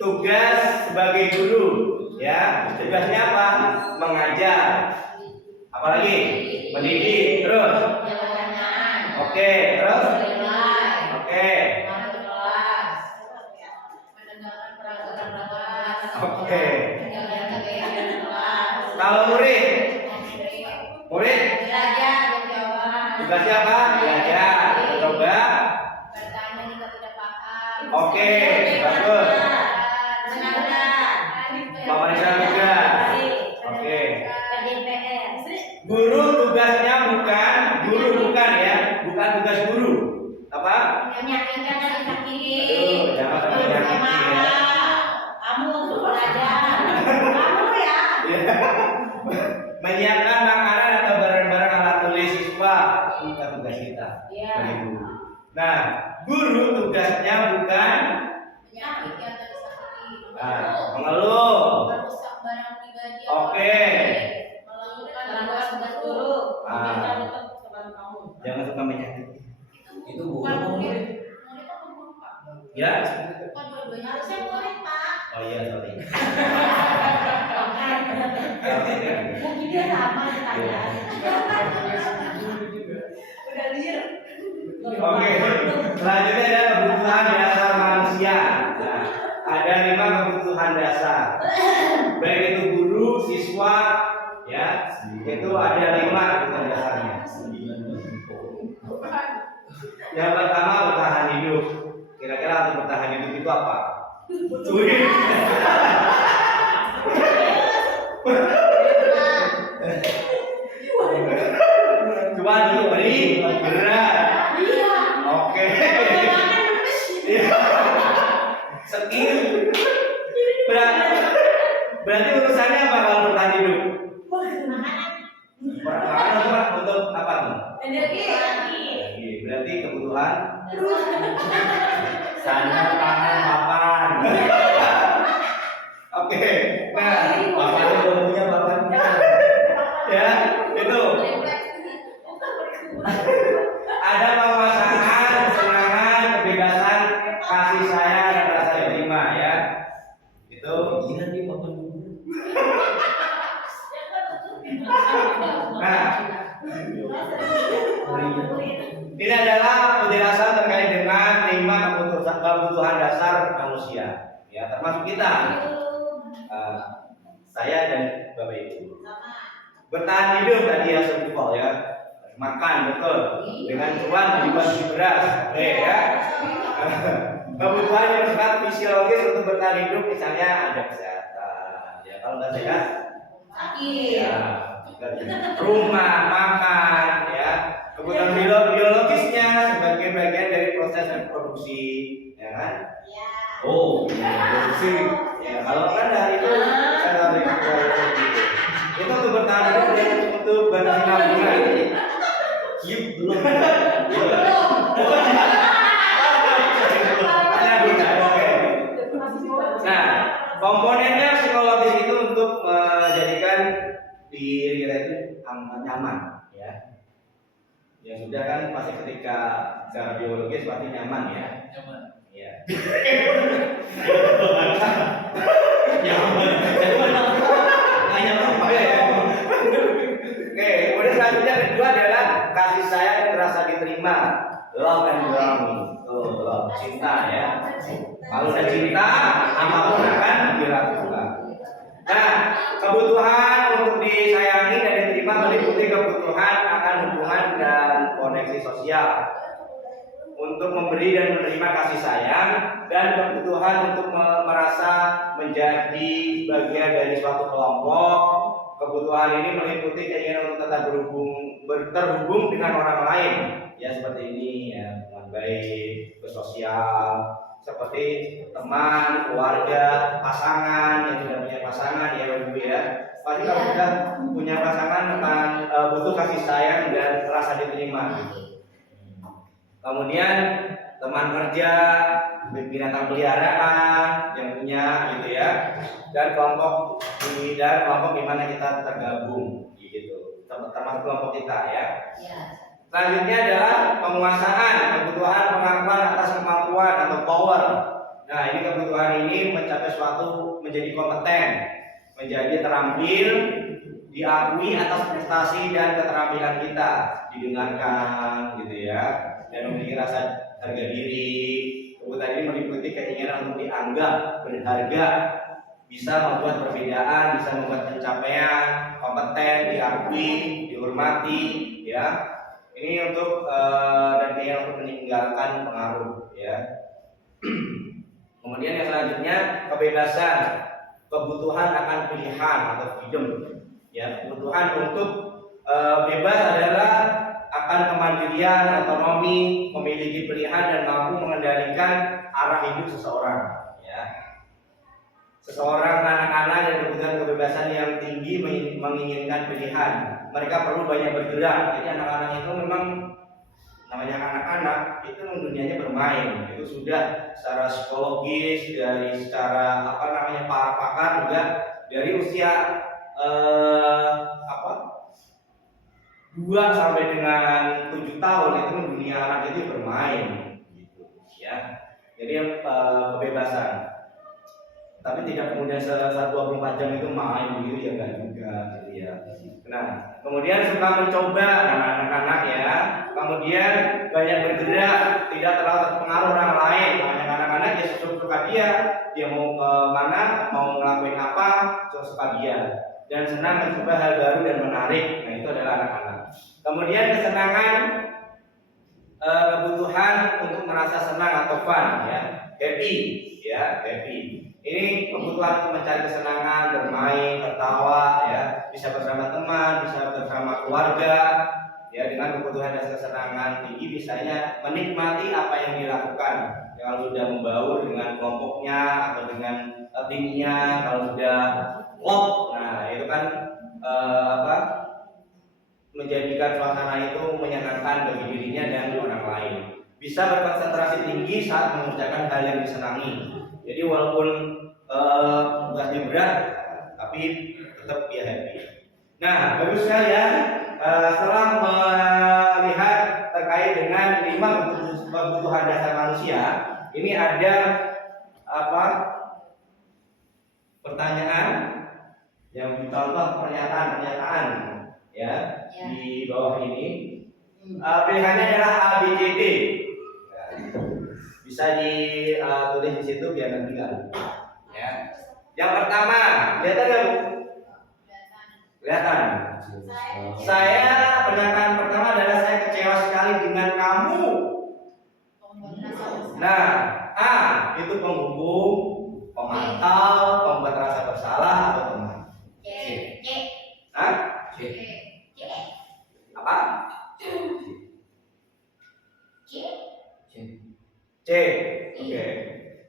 Tugas sebagai guru ya, tugasnya apa? Mengajar. Apalagi? Mendidik. Terus? Oke, terus? Oke. Oke. Kalau murid? Murid? Tugasnya apa? Belajar. Coba. Oke, bagus. Memeriksa tugas. Oke. Guru tugasnya bukan ya, bukan tugas guru. Apa? Menyakitkan dan sakiti. Aduh, jangan sampai menyakiti ya. Kamu untuk belajar. Kamu ya. Menyiapkan makanan atau barang-barang alat tulis siswa, itu tugas kita. Iya. Sebagai guru. Nah, guru tugasnya bukan Menyakitkan dan sakiti. mengeluh. Merusak barang pribadi. Oke. Melakukan tugas guru. Jangan suka menyakiti. Itu guru murid. Ya? Harusnya murid, Pak. Oh iya, sorry. Mungkin dia sama Iya. Udah liar. Oke. Selanjutnya ada kebutuhan dasar manusia. Nah, ada 5 kebutuhan dasar. Baik itu guru, siswa, ya, itu ada 5 kebutuhan dasarnya. Yang pertama bertahan hidup. Kira-kira untuk bertahan hidup itu apa? Duit. Cuma diberi berat. Oke. Skill. Berarti urusannya apa kalau bertahan hidup? Makanan untuk apa tuh? Energi. Berarti kebutuhan sandang, pangan, papan. Oke. Nah, Papan belum punya papan. manusia, ya termasuk kita, saya dan Bapak Ibu. Bertahan hidup tadi ya survival ya, makan betul, dengan cuan dibagi beras, oke ya. Kebutuhan yang bersifat fisiologis untuk bertahan hidup misalnya ada kesehatan, ya kalau nggak sehat, ya, rumah, makan, ya. Kebutuhan biologisnya sebagai bagian dari proses reproduksi, ya kan? Oh, reproduksi. Ya, kalau kan dari itu saya berikan itu untuk bertahan hidup dan untuk bersinambungan. Belum. Nah, komponennya psikologis itu untuk menjadikan diri kita itu nyaman, ya. Ya sudah kan pasti ketika secara biologis pasti nyaman ya. Nyaman. Iya. Oke, kemudian selanjutnya kedua adalah kasih sayang dan rasa diterima, love and belonging. Love, cinta ya. Kalau udah cinta, apapun akan dilakukan. Nah, kebutuhan untuk disayangi dan diterima meliputi kebutuhan akan hubungan dan koneksi sosial, untuk memberi dan menerima kasih sayang, dan kebutuhan untuk merasa menjadi bagian dari suatu kelompok. Kebutuhan ini meliputi keinginan untuk tetap terhubung dengan orang lain, ya seperti ini ya, hubungan baik, bersosial, seperti teman, keluarga, pasangan yang sudah punya pasangan ya Ibu ya. Pasti kalau sudah punya pasangan akan butuh kasih sayang dan rasa diterima. Kemudian teman kerja, binatang peliharaan yang punya gitu ya, dan kelompok di mana kita tergabung gitu, termasuk kelompok kita ya. Selanjutnya adalah penguasaan, kebutuhan pengakuan atas kemampuan atau power. Nah, ini kebutuhan ini mencapai suatu menjadi kompeten, menjadi terampil, diakui atas prestasi dan keterampilan kita, didengarkan gitu ya, dan memiliki rasa harga diri. Kebutuhan ini meliputi keinginan untuk dianggap berharga, bisa membuat perbedaan, bisa membuat pencapaian, kompeten, diakui, dihormati ya. Ini untuk dan keinginan untuk meninggalkan pengaruh ya. Kemudian yang selanjutnya kebebasan, kebutuhan akan pilihan atau freedom ya. Kebutuhan untuk bebas adalah akan kemandirian, otonomi, memiliki pilihan dan mampu mengendalikan arah hidup seseorang ya. Seseorang anak-anak dan kebutuhan kebebasan yang tinggi menginginkan pilihan. Mereka perlu banyak bergerak. Jadi anak-anak itu memang namanya anak-anak itu dunianya bermain. Itu sudah secara psikologis, dari secara para pakar juga dari usia 2 sampai dengan 7 tahun itu dunia anak itu bermain gitu ya. Jadi kebebasan. Tapi tidak kemudian 24 jam itu main begitu ya, enggak juga gitu ya. Nah, kemudian suka mencoba anak-anak ya. Kemudian banyak bergerak, tidak terlalu terpengaruh orang lain. Banyak anak-anak ya suka dia mau ke mana, mau ngelakuin apa, suka dia. Dan senang mencoba hal baru dan menarik. Nah, itu adalah anak-anak. Kemudian kesenangan, kebutuhan untuk merasa senang atau fun ya, happy ya, happy. Ini kebutuhan untuk mencari kesenangan, bermain, tertawa ya, bisa bersama teman, bisa bersama keluarga ya, dengan kebutuhan dan kesenangan tinggi misalnya menikmati apa yang dilakukan. Kalau sudah membaur dengan kelompoknya atau dengan timnya, kalau sudah klop, nah itu kan menjadikan suasana itu menyenangkan bagi dirinya dan orang lain. Bisa berkonsentrasi tinggi saat mengerjakan hal yang disenangi. Jadi walaupun tugasnya berat, tapi tetap dia happy. Nah, bagus sekalian, setelah melihat terkait dengan 5 kebutuhan dasar manusia, ini ada pertanyaan yang dicontoh pernyataan ya di bawah ini. Pilihannya adalah A, B, C, D. Bisa ditulis di situ biar nanti nggak lupa. Ya. Yang pertama, kelihatan nggak Bu? Kelihatan. Saya pernyataan pertama adalah saya kecewa sekali dengan kamu. Nah, A itu penghukum, pemantau, pembuat rasa bersalah atau teman. Hah? Apa? C. Oke.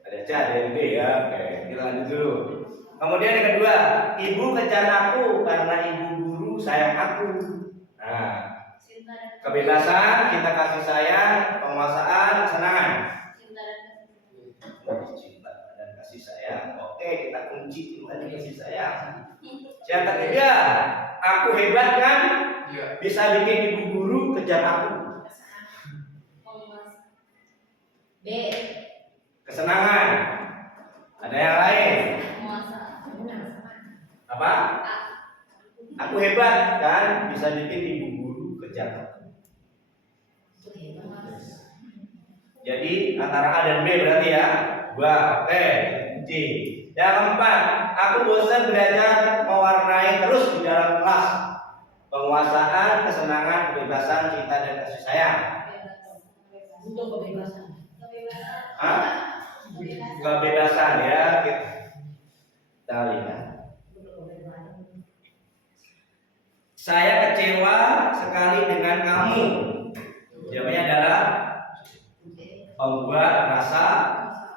Ada C, ada yang B ya. Oke, kita lanjut dulu. Kemudian yang kedua, ibu kejar aku karena ibu guru sayang aku. Nah, kebebasan, cinta kasih sayang, penguasaan, kesenangan. Cinta dan kasih sayang. Oke, kita kunci cinta dan kasih sayang. Yang ketiga, aku hebat kan? Bisa bikin ibu guru kejar aku. B. Kesenangan. Ada yang lain? Apa? Aku hebat kan? Bisa bikin ibu guru kejar aku. Jadi antara A dan B berarti ya. Dua. Oke. C. Yang keempat, aku bosan belajar mewarnai terus di dalam kelas. Penguasaan, kesenangan, kebebasan, cinta dan kasih sayang. Untuk kebebasan. Hah? Kebebasan ya. Kita lihat. Saya kecewa sekali dengan kamu. Jawabannya adalah membuat rasa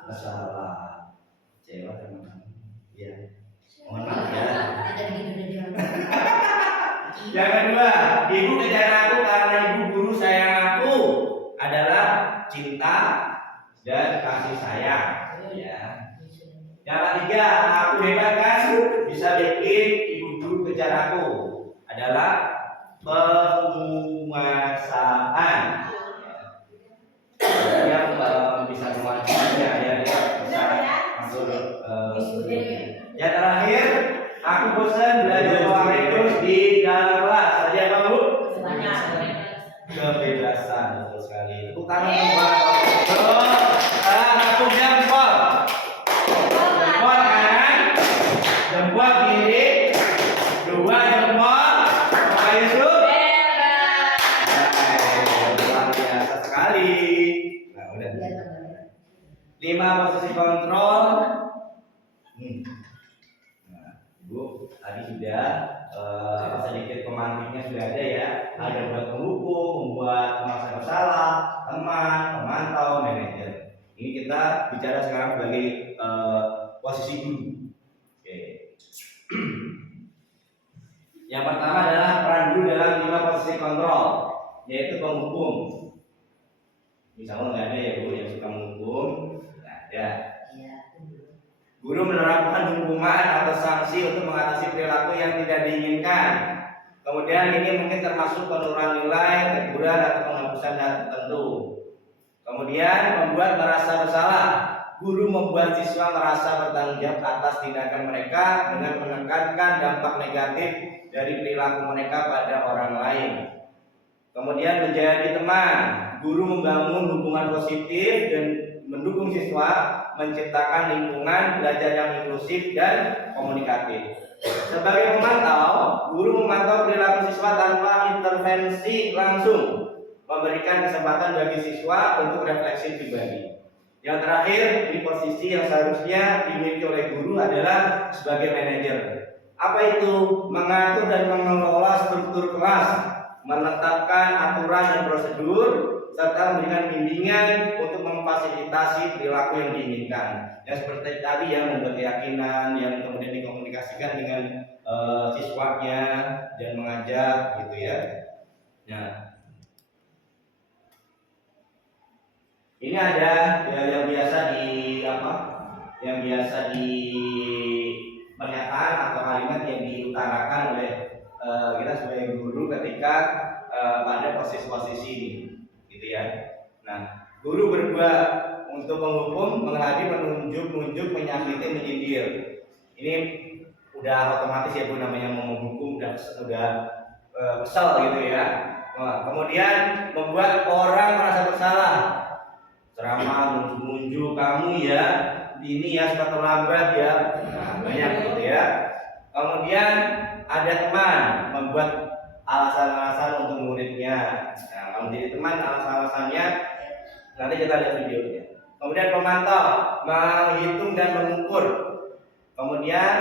bersalah. Kecewa dengan kamu. Ya. Mohon maaf ya. Yang kedua, ibu kejar aku karena ibu guru sayang aku adalah cinta dan kasih sayang. Ya. Yang ketiga, aku hebat kan? Bisa bikin ibu guru kejar aku adalah penguasaan. Yang bisa menguasainya ya, bisa masuk. Yang terakhir, aku bosan belajar mewarnai terus di dalam kelas. Saja apa Bu? Kebebasan, betul sekali. Tepuk tangan buat satu jempol. Jempol kanan, jempol kiri, dua jempol. Pak Yusuf. Luar biasa sekali. Nah, udah. 5 posisi kontrol. Nah, Bu, tadi sudah sedikit pemantiknya sudah ada ya. Ada buat penghukum, membuat merasa bersalah, teman, pemantau, manajer. Ini kita bicara sekarang sebagai posisi guru. Oke. Yang pertama adalah peran guru dalam 5 posisi kontrol, yaitu penghukum. Misalnya nggak ada ya Bu yang suka menghukum, nggak ada. Guru menerapkan hukuman atau sanksi untuk mengatasi perilaku yang tidak diinginkan. Kemudian ini mungkin termasuk penurunan nilai, teguran atau penghapusan data tertentu. Kemudian membuat merasa bersalah. Guru membuat siswa merasa bertanggung jawab atas tindakan mereka dengan menekankan dampak negatif dari perilaku mereka pada orang lain. Kemudian menjadi teman. Guru membangun hubungan positif dan mendukung siswa menciptakan lingkungan belajar yang inklusif dan komunikatif. Sebagai pemantau, guru memantau perilaku siswa tanpa intervensi langsung, memberikan kesempatan bagi siswa untuk refleksi pribadi. Yang terakhir, di posisi yang seharusnya dimiliki oleh guru adalah sebagai manajer. Apa itu? Mengatur dan mengelola struktur kelas, menetapkan aturan dan prosedur, serta memberikan bimbingan untuk memfasilitasi perilaku yang diinginkan. Yang seperti tadi yang membuat keyakinan, yang kemudian dikomunikasikan dengan siswanya dan mengajak gitu ya. Nah, ini ada yang biasa di pernyataan atau kalimat yang diutarakan oleh kita sebagai guru ketika pada posisi-posisi ini. Gitu ya. Nah, guru berbuat untuk menghukum, menghadapi, menunjuk, menyakiti, menyindir. Ini udah otomatis ya Bu, namanya mau menghukum udah kesel gitu ya. Nah, kemudian membuat orang merasa bersalah. ceramah munjuk kamu ya, ini ya suka terlambat ya, nah, banyak gitu ya. Kemudian ada teman membuat alasan-alasan untuk muridnya. Nah, kalau jadi teman alasan-alasannya nanti kita lihat videonya. Kemudian pemantau menghitung dan mengukur. Kemudian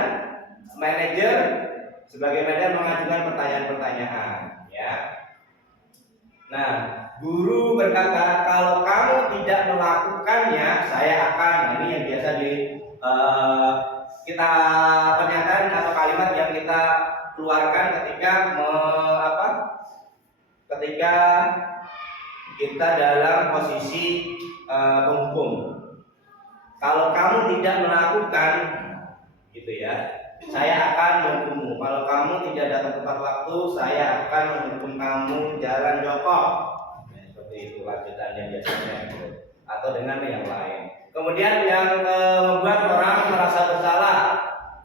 manajer sebagai manajer mengajukan pertanyaan-pertanyaan, ya. Nah, guru berkata kalau kamu tidak melakukannya, saya akan. Ini yang biasa di kita pernyataan atau kalimat yang kita keluarkan ketika ketika kita dalam posisi penghukum. Kalau kamu tidak melakukan, gitu ya, saya akan menghukummu. Kalau kamu tidak datang tepat waktu, saya akan menghukum kamu jalan jongkok. Nah, seperti itu lanjutannya biasanya, atau dengan yang lain. Kemudian yang membuat orang merasa bersalah,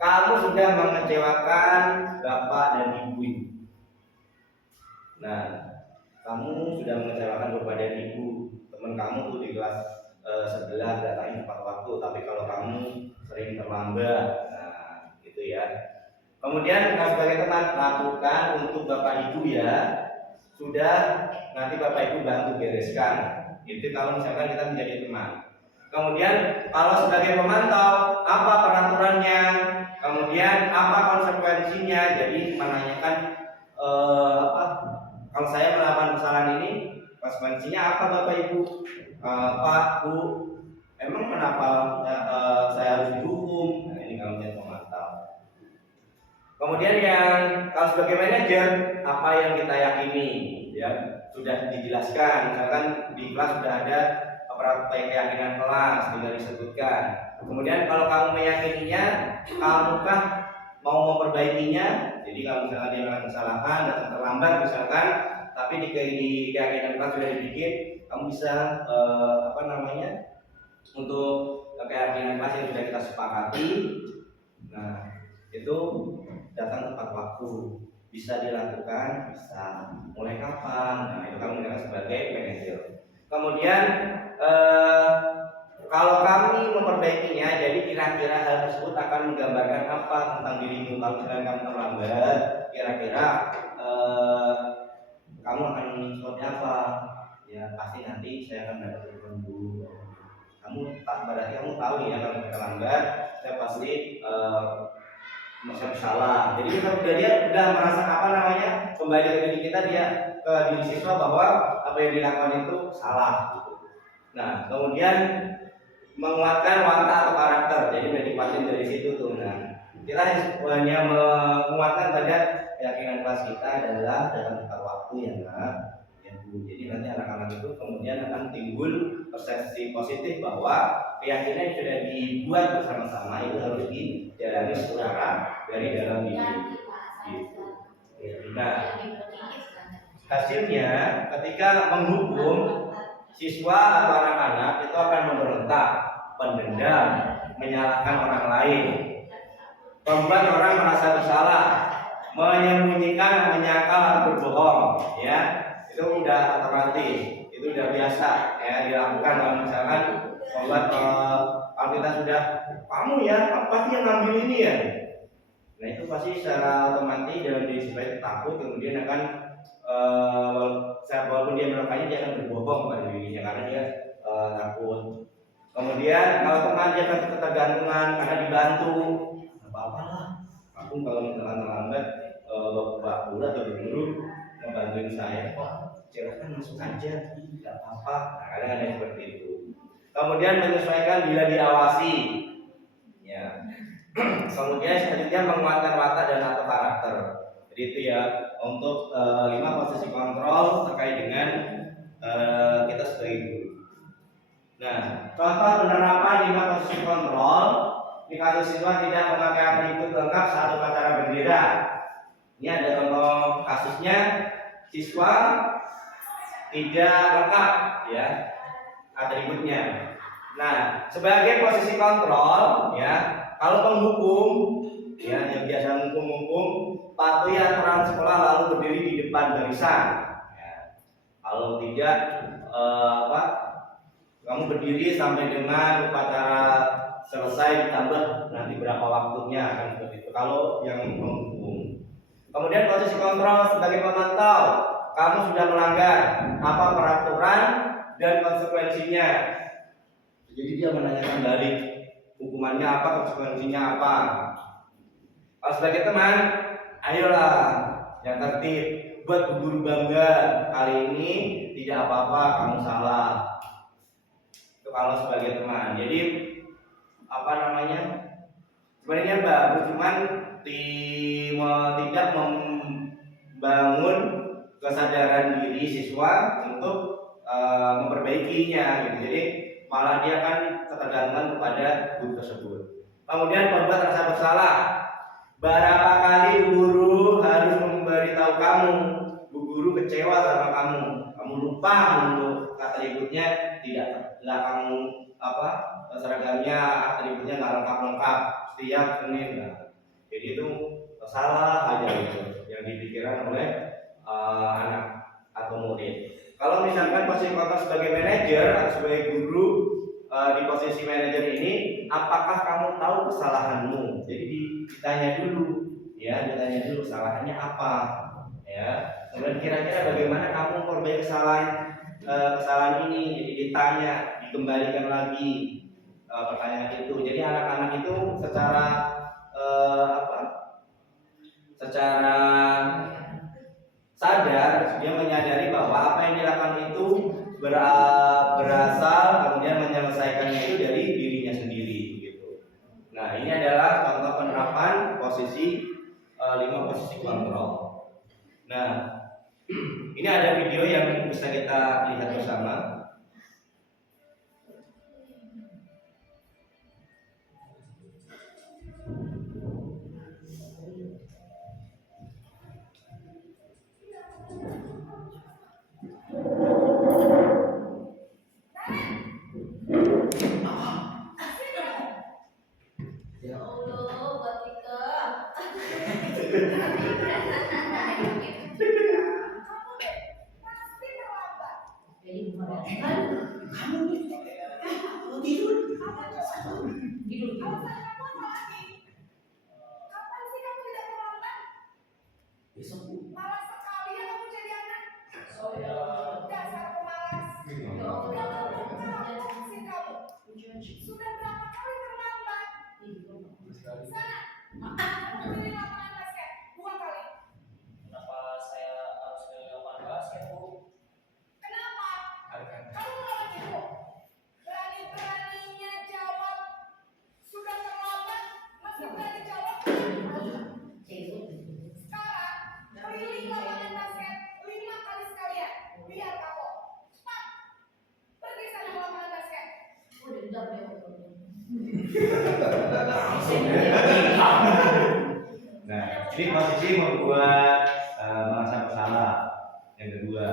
kamu sudah mengecewakan bapak dan ibu. Nah, kamu sudah mengecewakan bapak dan ibu. Teman kamu tuh di kelas sebelah datangnya tepat waktu, tapi kalau kamu sering terlambat, nah gitu ya. Kemudian kita sebagai teman lakukan untuk bapak ibu ya, sudah nanti bapak ibu bantu bereskan. Itu kalau misalkan kita menjadi teman. Kemudian kalau sebagai pemantau, apa peraturannya, kemudian apa konsekuensinya. Jadi menanyakan kalau saya melakukan kesalahan ini, konsekuensinya apa bapak ibu? Pak, Bu, emang kenapa saya harus dihukum? Nah, ini kalau menjadi pemantau. Kemudian yang kalau sebagai manajer, apa yang kita yakini, ya sudah dijelaskan. Misalkan di kelas sudah ada keyakinan kelas, tidak disebutkan. Kemudian kalau kamu meyakininya, kamukah mau memperbaikinya? Jadi kalau misalkan dia melakukan kesalahan, datang terlambat misalkan, tapi di keyakinan kelas sudah dibikin, kamu bisa untuk keyakinan kelas yang sudah kita sepakati. Nah, itu datang tepat waktu, bisa dilakukan, bisa mulai kapan. Nah, itu kamu menggunakan sebagai manajer. Kemudian kalau kami memperbaikinya, jadi kira-kira hal tersebut akan menggambarkan apa tentang dirimu. Kalau misalnya kamu terlambat, kira-kira kamu akan seperti apa? Ya pasti nanti saya akan dapat telepon dulu. Berarti kamu tahu ya kalau terlambat, saya pasti merasa salah. Jadi dia udah merasa kembali ke diri kita, dia ke diri siswa bahwa apa yang dilakukan itu salah. Gitu. Nah, kemudian menguatkan watak atau karakter. Jadi udah dikuatin dari situ tuh. Nah, kita hanya menguatkan pada keyakinan kelas kita adalah dalam tepat waktu ya nak. Jadi nanti anak-anak itu kemudian akan timbul persepsi positif bahwa keyakinan yang sudah dibuat bersama-sama itu harus dijalani secara dari dalam diri. Nah, hasilnya ketika menghukum siswa atau anak-anak itu akan memberontak, pendendam, menyalahkan orang lain, membuat orang merasa bersalah, menyembunyikan, menyangkal atau berbohong, ya itu udah otomatis, itu udah biasa ya dilakukan. Kalau misalkan membuat kalau kita sudah kamu pasti yang ngambil ini ya, nah itu pasti secara otomatis dalam diri siswa takut, kemudian akan walaupun dia melakukannya dia akan berbohong pada dirinya karena dia takut. Kemudian kalau teman dia ketergantungan karena dibantu, apa-apa lah, aku kalau misalkan terlambat bapak guru atau guru membantuin saya, silakan masuk aja, tidak apa-apa. Nah, kadang ada seperti itu. Kemudian menyesuaikan bila diawasi, ya. Kemudian selanjutnya menguatkan watak dan atau karakter. Jadi itu ya untuk 5 posisi kontrol terkait dengan kita sebagai guru. Nah, contoh penerapan 5 posisi kontrol di kasus siswa tidak memakai atribut lengkap saat upacara bendera. Ini ada contoh kasusnya, siswa tidak lengkap ya atributnya. Nah, sebagai posisi kontrol ya, kalau penghukum ya yang biasa menghukum patuhi aturan sekolah lalu berdiri di depan barisan. Ya. Kalau tidak Kamu berdiri sampai dengan upacara selesai ditambah nanti berapa waktunya kan seperti itu kalau yang menghukum. Kemudian posisi kontrol sebagai pemantau, kamu sudah melanggar apa peraturan dan konsekuensinya. Jadi dia menanyakan balik hukumannya apa, konsekuensinya apa. Kalau sebagai teman, ayolah yang tertib, buat bu guru bangga. Kali ini tidak apa-apa, kamu salah. Itu kalau sebagai teman. Jadi apa namanya? Sebenarnya bagus, cuman tidak membangun kesadaran diri siswa untuk memperbaikinya gitu. Jadi malah dia kan ketergantungan kepada guru tersebut. Kemudian membuat rasa bersalah. Berapa kali guru harus memberitahu kamu, bu guru kecewa sama kamu, kamu lupa untuk atributnya tidak kamu apa seragamnya atributnya nggak lengkap setiap Senin. Nah, jadi itu salah aja itu yang dipikirkan oleh anak atau murid. Kalau misalkan posisi kontrol sebagai manajer atau sebagai guru di posisi manajer ini, apakah kamu tahu kesalahanmu? Jadi ditanya dulu, ya, ditanya dulu kesalahannya apa, ya. Kemudian kira-kira bagaimana kamu memperbaiki kesalahan ini? Jadi ditanya, dikembalikan lagi pertanyaan itu. Jadi anak-anak itu secara sadar dia menyadari bahwa apa yang dilakukan itu berasal kemudian menyelesaikannya itu dari dirinya sendiri begitu. Nah, ini adalah contoh penerapan posisi 5 posisi kontrol. Nah, ini ada video yang bisa kita lihat bersama. Ya Allah, buat kita. Sudah berapa kali terlambat? Sana, pilih lapangan basket 2 kali. Kenapa saya harus pilih lapangan basket, Bu? Kenapa? Kamu melawan ibu. Berani-beraninya jawab. Sudah terlambat, masih berani jawab. Sekarang, pilih lapangan basket 5 kali sekalian. Biar kapok. Cepat. Pergi sana ke lapangan basket. Nah, ini posisi membuat merasa bersalah. Yang kedua,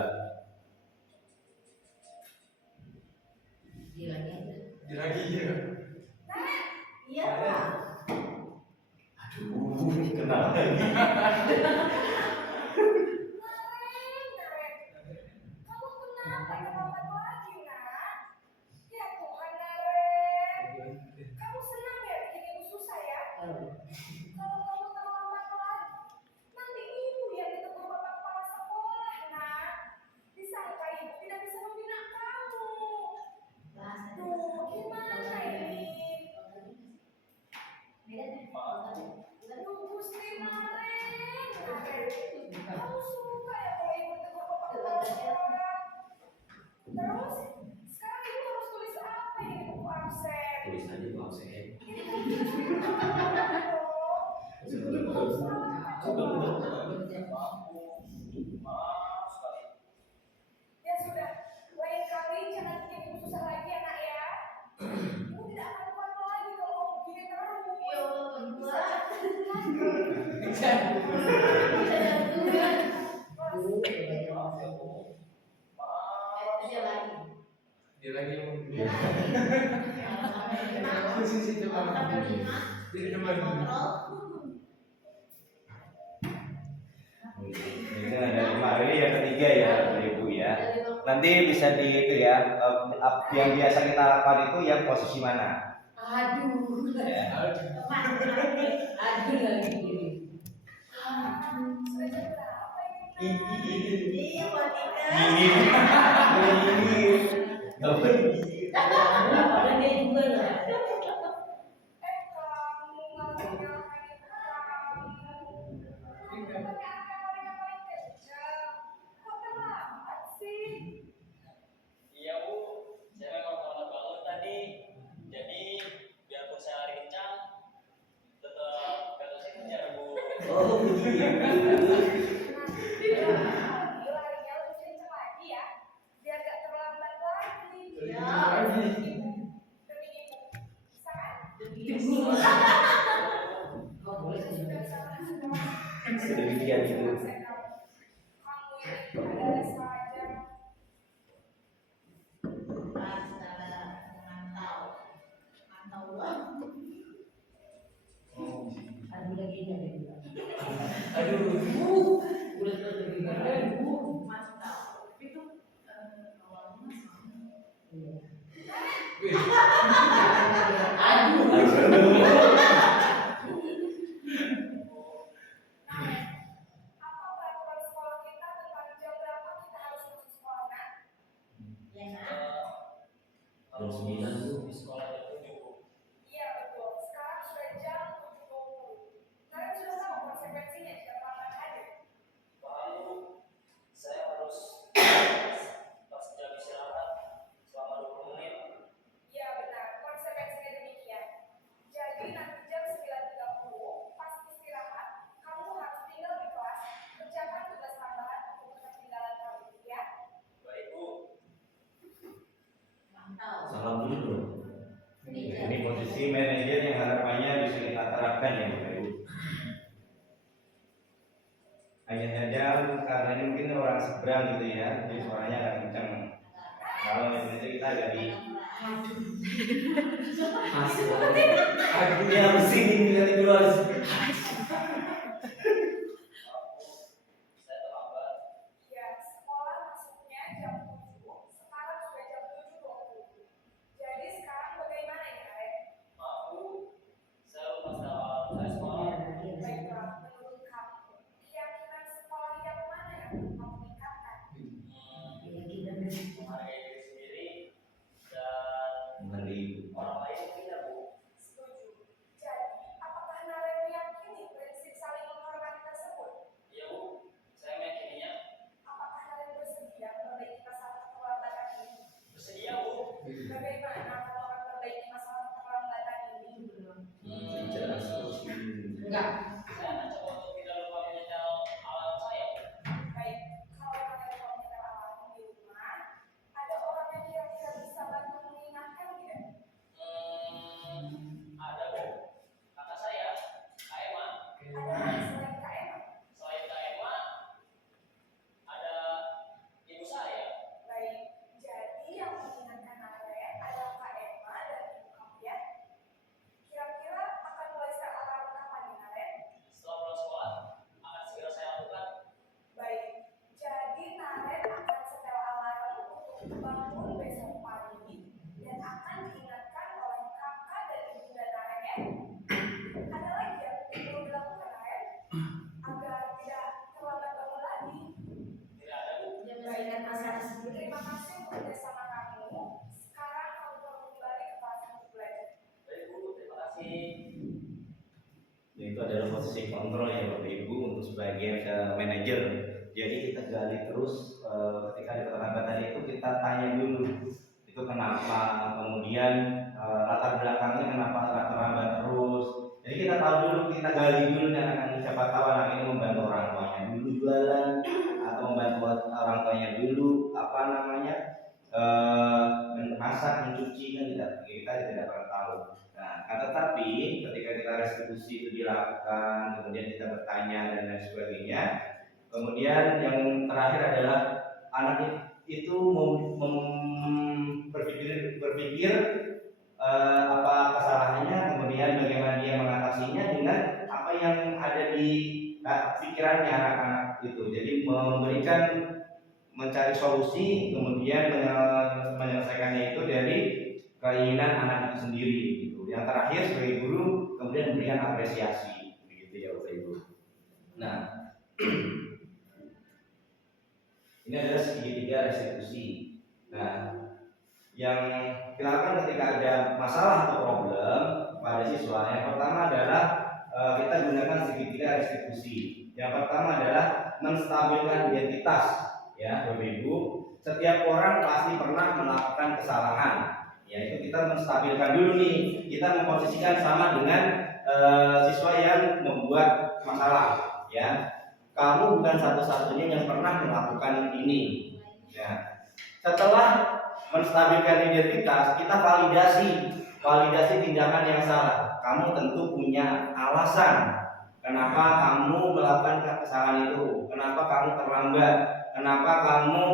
Iya. kenapa lagi? Kamu kenapa terlambat lagi, nak? Ya Tuhan, Naren. Kamu senang ya bikin ibu susah ya? Kalau kamu terlambat lagi, nanti ibu yang ditegur bapak kepala sekolah, nak. Disangka ibu tidak bisa membina kamu. Duh, gimana ini? Aduh, Gusti Naren. Kamu suka ya kalau ibu ditegur bapak kepala sekolah? Terus, sekarang ibu harus tulis apa ini di buku absen? Tulis aja Bu absen. Ya sudah, lain kali jangan bikin ibu susah lagi ya, nak ya. Ibu tidak akan kuat lagi kalau kamu begini terus. Ya Allah, berdua. Dia lagi mau Ini ada 5 ini yang ketiga ya, Ibu ya. Nanti bisa di itu ya, yang biasa kita lakukan itu yang posisi mana? Aduh. Ya. Aduh lagi gini. Sudah jam berapa ini? Iya, wanita. Ini. Padahal dia juga ya. Kamu ngalah-ngalahin kamu. Kamu bukannya anak yang paling kecil. Kok terlambat sih? Iya Bu, saya memang terlambat bangun tadi. Jadi biarpun saya lari kencang, tetap gak selesai kejar Bu. Oh iya. Larinya lebih kencang lagi ya, biar gak terlambat lagi. Ya. Demi ibu, bisa kan? Oh, boleh sih. Sudah salah semua. Sedemikian itu. Kamu ini adalah saja. Astaga, mantau banget. Aduh lagi ada juga. Aduh. Udah terus mantap. Itu awalnya sama. Iya. Wih. Aduh. Apa peraturan sekolah kita tentang jam berapa kita harus masuk sekolah, Nak? Ya, Nak. Harus Jam 9, Bu. di sekolah jam 7 Bu. Iya betul. Sekarang sudah jam 7.20. Kalian sudah tahu konsekuensinya jika terlambat hadir? Paham Bu, saya harus pas jam istirahat selama 20 menit. Iya benar. Konsekuensinya demikian. Jadi nanti jam 9.30 pas istirahat, kamu harus tinggal di kelas, kerjakan tugas tambahan untuk ketertinggalan kamu, ya? Baik Bu. Mantap. Salam dulu dong. Ini posisi manajer yang harapannya bisa kita terapkan ya Bapak Ibu. Hanya saja karena ini mungkin orang seberang gitu ya, jadi suaranya agak kencang. Kalau manajer kita agak di Asli. Aku dia harus sini dari keluar. Saya terlambat. Iya, sekolah masuknya jam 7, sekarang sudah jam 7.20. Jadi sekarang bagaimana ini, Arek? Maaf Bu, saya lupa setelah saya sekolah. Baiklah, menurut kamu, keyakinan sekolah yang mana yang perlu kamu tingkatkan? Menghargai diri sendiri dan Mari. orang lain tidak Bu. Setuju. Jadi, apakah Nare meyakini prinsip saling menghormati tersebut? Iya Bu, saya meyakininya. Apakah Nare bersedia memperbaiki masalah keterlambatan ini? Bersedia Bu. Bagaimana kalau akan memperbaiki masalah keterlambatan ini? Jelas. Enggak. Saya akan coba untuk tidak lupa menyetel alarm saya Bu. Baik, kalau Nare mau menyetel alarm di rumah, ada orang yang kira-kira bisa bantu mengingatkan tidak? Ada Bu. Kakak saya, Kak Emma. Ada lagi selain Kak Emma? Selain Kak Emma, ada ibu saya. Baik, jadi yang mengingatkan Nare adalah Kak Emma dan ibu kamu ya. Kira-kira akan mulai set alarm kapan nih Nare? Setelah pulang sekolah, akan segera saya lakukan. Baik, jadi Nare akan setel alarm untuk bangun besok pagi dan akan diingatkan oleh kakak dan ibunda Nare ya. Ada lagi yang perlu dilakukan Nare agar tidak terlambat bangun lagi. Tidak ada Bu. Baik, terima kasih untuk kerjasama kamu. Sekarang kamu perlu kembali ke kelas untuk belajar. Baik Bu, terima kasih. itu adalah posisi kontrol ya Bapak Ibu untuk sebagai manajer. Jadi kita gali terus ketika ada keterlambatan itu kita tanya dulu itu kenapa, kemudian latar belakangnya kenapa terlambat terus. Jadi kita tahu dulu, kita gali dulu dan akan siapa tahu anak ini membantu orang tuanya dulu jualan atau membantu orang tuanya dulu apa namanya masak, mencuci kan kita tidak pernah tahu. Nah, tetapi ketika kita restitusi itu dilakukan, kemudian kita bertanya dan lain sebagainya, kemudian yang terakhir adalah anak itu berpikir apa kesalahannya, kemudian bagaimana dia mengatasinya dengan apa yang ada di pikirannya anak-anak itu. Jadi memberikan mencari solusi, kemudian menyelesaikannya itu dari keinginan anak itu sendiri gitu. Yang terakhir sebagai guru kemudian memberikan apresiasi begitu ya Bapak Ibu. Nah, ini adalah segitiga restitusi. Nah, yang dilakukan ketika ada masalah atau problem pada siswa, yang pertama adalah kita gunakan segitiga restitusi. Yang pertama adalah menstabilkan identitas, ya Bapak Ibu. Setiap orang pasti pernah melakukan kesalahan. Ya, itu kita menstabilkan dulu nih. Kita memposisikan sama dengan siswa yang membuat masalah, ya. Kamu bukan satu-satunya yang pernah melakukan ini. Ya. Setelah menstabilkan identitas, kita validasi tindakan yang salah. Kamu tentu punya alasan kenapa kamu melakukan kesalahan itu, kenapa kamu terlambat, kenapa kamu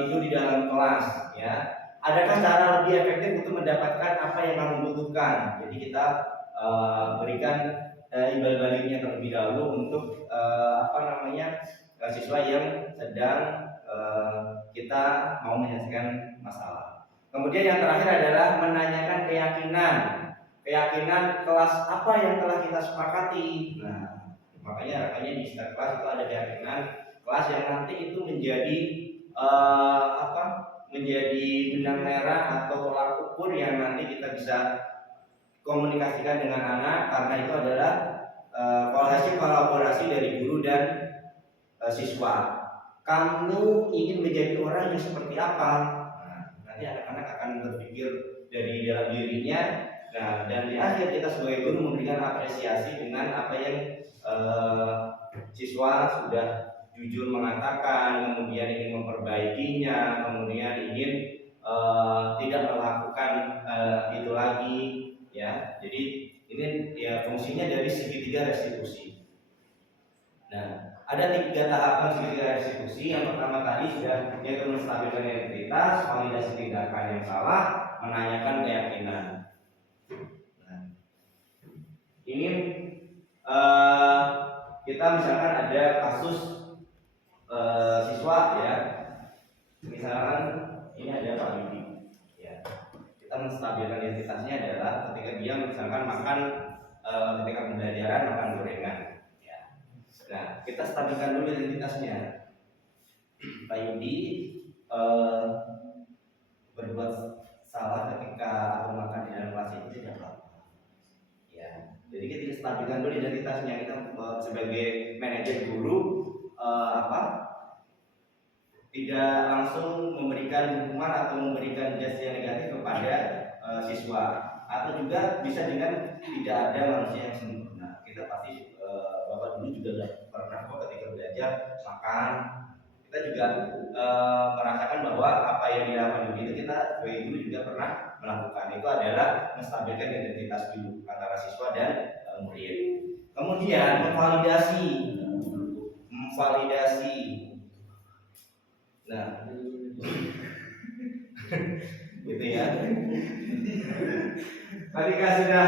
tidur di dalam kelas, ya. Adakah cara lebih efektif untuk mendapatkan apa yang kamu butuhkan? Jadi kita berikan imbal baliknya terlebih dahulu untuk siswa yang sedang kita mau menyelesaikan masalah. Kemudian yang terakhir adalah menanyakan keyakinan kelas apa yang telah kita sepakati. Nah, makanya di setiap kelas itu ada keyakinan kelas yang nanti itu menjadi menjadi benang merah atau tolak ukur yang nanti kita bisa komunikasikan dengan anak, karena itu adalah hasil kolaborasi dari guru dan siswa. Kamu ingin menjadi orang yang seperti apa? Nah, nanti anak-anak akan berpikir dari dalam dirinya. Nah, dan di akhir kita sebagai guru memberikan apresiasi dengan apa yang siswa sudah jujur mengatakan, kemudian ingin memperbaikinya, kemudian ingin tidak melakukan itu lagi, ya. Jadi ini ya fungsinya dari segitiga restitusi. Nah, ada 3 tahapan segitiga restitusi. Yang pertama tadi sudah yaitu menstabilkan identitas, validasi tindakan yang salah, menanyakan keyakinan. Nah, ini kita misalkan ada kasus siswa, ya. Misalkan ini ada Pak Yudi, ya. Kita menstabilkan identitasnya adalah ketika dia misalkan makan ketika pembelajaran makan gorengan. Nah, kita stabilkan dulu identitasnya. Pak Yudi berbuat salah ketika atau makan di dalam kelas itu tidak apa-apa. Ya, jadi kita stabilkan dulu identitasnya. Kita sebagai manajer guru tidak langsung memberikan hukuman atau memberikan gesture yang negatif kepada siswa, atau juga bisa dengan tidak ada manusia yang sempurna. Kita pasti Bapak dulu juga pernah kok ketika belajar makan, kita juga merasakan bahwa apa yang dilakukan itu kita sebagai guru juga pernah melakukan. Itu adalah menstabilkan identitas dulu antara siswa dan murid. Kemudian memvalidasi. Nah, gitu ya. Ketika sudah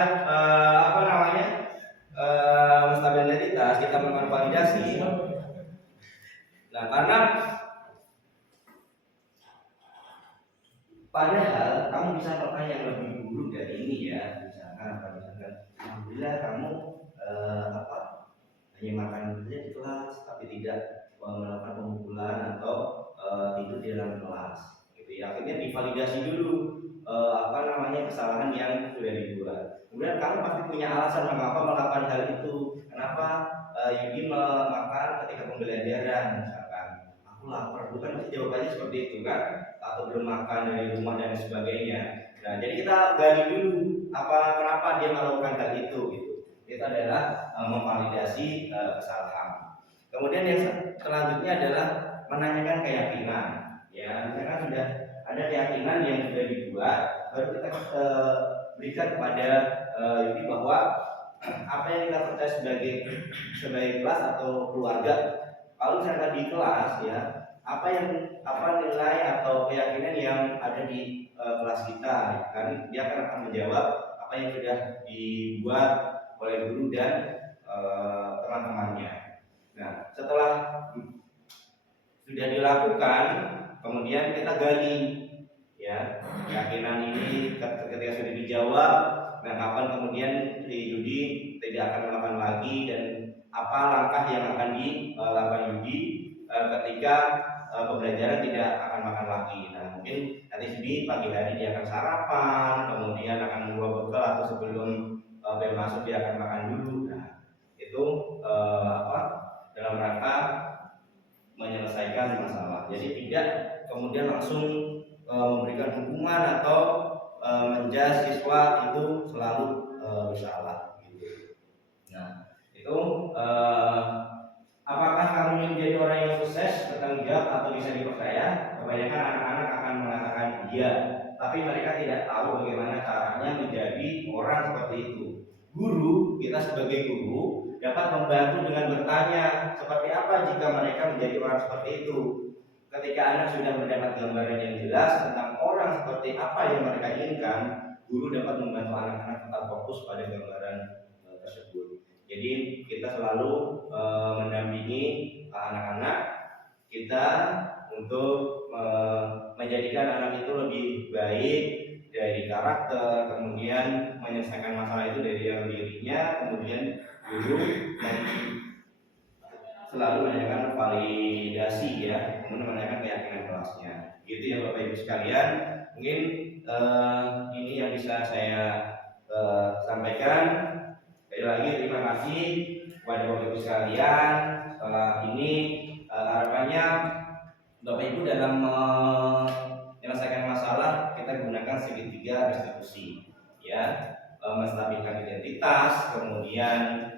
menstabilkan identitas, kita melakukan validasi. Nah, karena padahal kamu bisa melakukan yang lebih buruk dari ini, ya. Misalkan alhamdulillah kamu hanya makan saja di kelas, tapi tidak melakukan pemukulan atau tidur di dalam kelas. Gitu ya. Akhirnya divalidasi dulu kesalahan yang sudah dibuat. Kemudian kamu pasti punya alasan mengapa melakukan hal itu. Kenapa Yudi makan ketika pembelajaran, misalkan aku lapar, bukan pasti jawabannya seperti itu kan, atau belum makan dari rumah dan sebagainya. Nah, jadi kita gali dulu kenapa dia melakukan hal itu gitu. Itu adalah memvalidasi kesalahan. Kemudian yang selanjutnya adalah menanyakan keyakinan. Ya, misalkan sudah ada keyakinan yang sudah dibuat, baru kita berikan kepada Yudi bahwa apa yang kita percaya sebagai kelas atau keluarga. Kalau misalkan di kelas, ya, apa nilai atau keyakinan yang ada di kelas kita, kan dia akan menjawab apa yang sudah dibuat oleh guru dan teman-temannya. Nah, setelah sudah dilakukan, kemudian kita gali ya keyakinan ini ketika sudah dijawab, nah kapan kemudian si Yudi tidak akan melakukan lagi dan apa langkah yang akan dilakukan Yudi ketika pembelajaran tidak akan makan lagi. Nah mungkin nanti di pagi hari dia akan sarapan, kemudian akan membawa bekal atau sebelum bel masuk dia akan makan dulu. Nah itu dalam rangka menyelesaikan masalah. Jadi tidak kemudian langsung memberikan hukuman atau menjudge siswa itu selalu bersalah. Nah itu apakah kamu menjadi orang yang sukses, bertanggung jawab atau bisa dipercaya? Kebanyakan anak-anak akan mengatakan iya, tapi mereka tidak tahu bagaimana caranya menjadi orang seperti itu. Guru, kita sebagai guru dapat membantu dengan bertanya seperti apa jika mereka menjadi orang seperti itu. Ketika anak sudah mendapat gambaran yang jelas tentang orang seperti apa yang mereka inginkan, guru dapat membantu anak-anak tetap fokus pada gambaran tersebut. Jadi kita selalu mendampingi anak-anak kita untuk menjadikan anak itu lebih baik dari karakter, kemudian menyelesaikan masalah itu dari dalam dirinya, kemudian guru selalu menanyakan validasi ya, kemudian menanyakan keyakinan kelasnya. Gitu ya Bapak Ibu sekalian. Mungkin ini yang bisa saya sampaikan. Sekali lagi terima kasih kepada Bapak Ibu sekalian. Setelah ini harapannya Bapak Ibu dalam menyelesaikan masalah kita gunakan segitiga restitusi ya, menstabilkan identitas, kemudian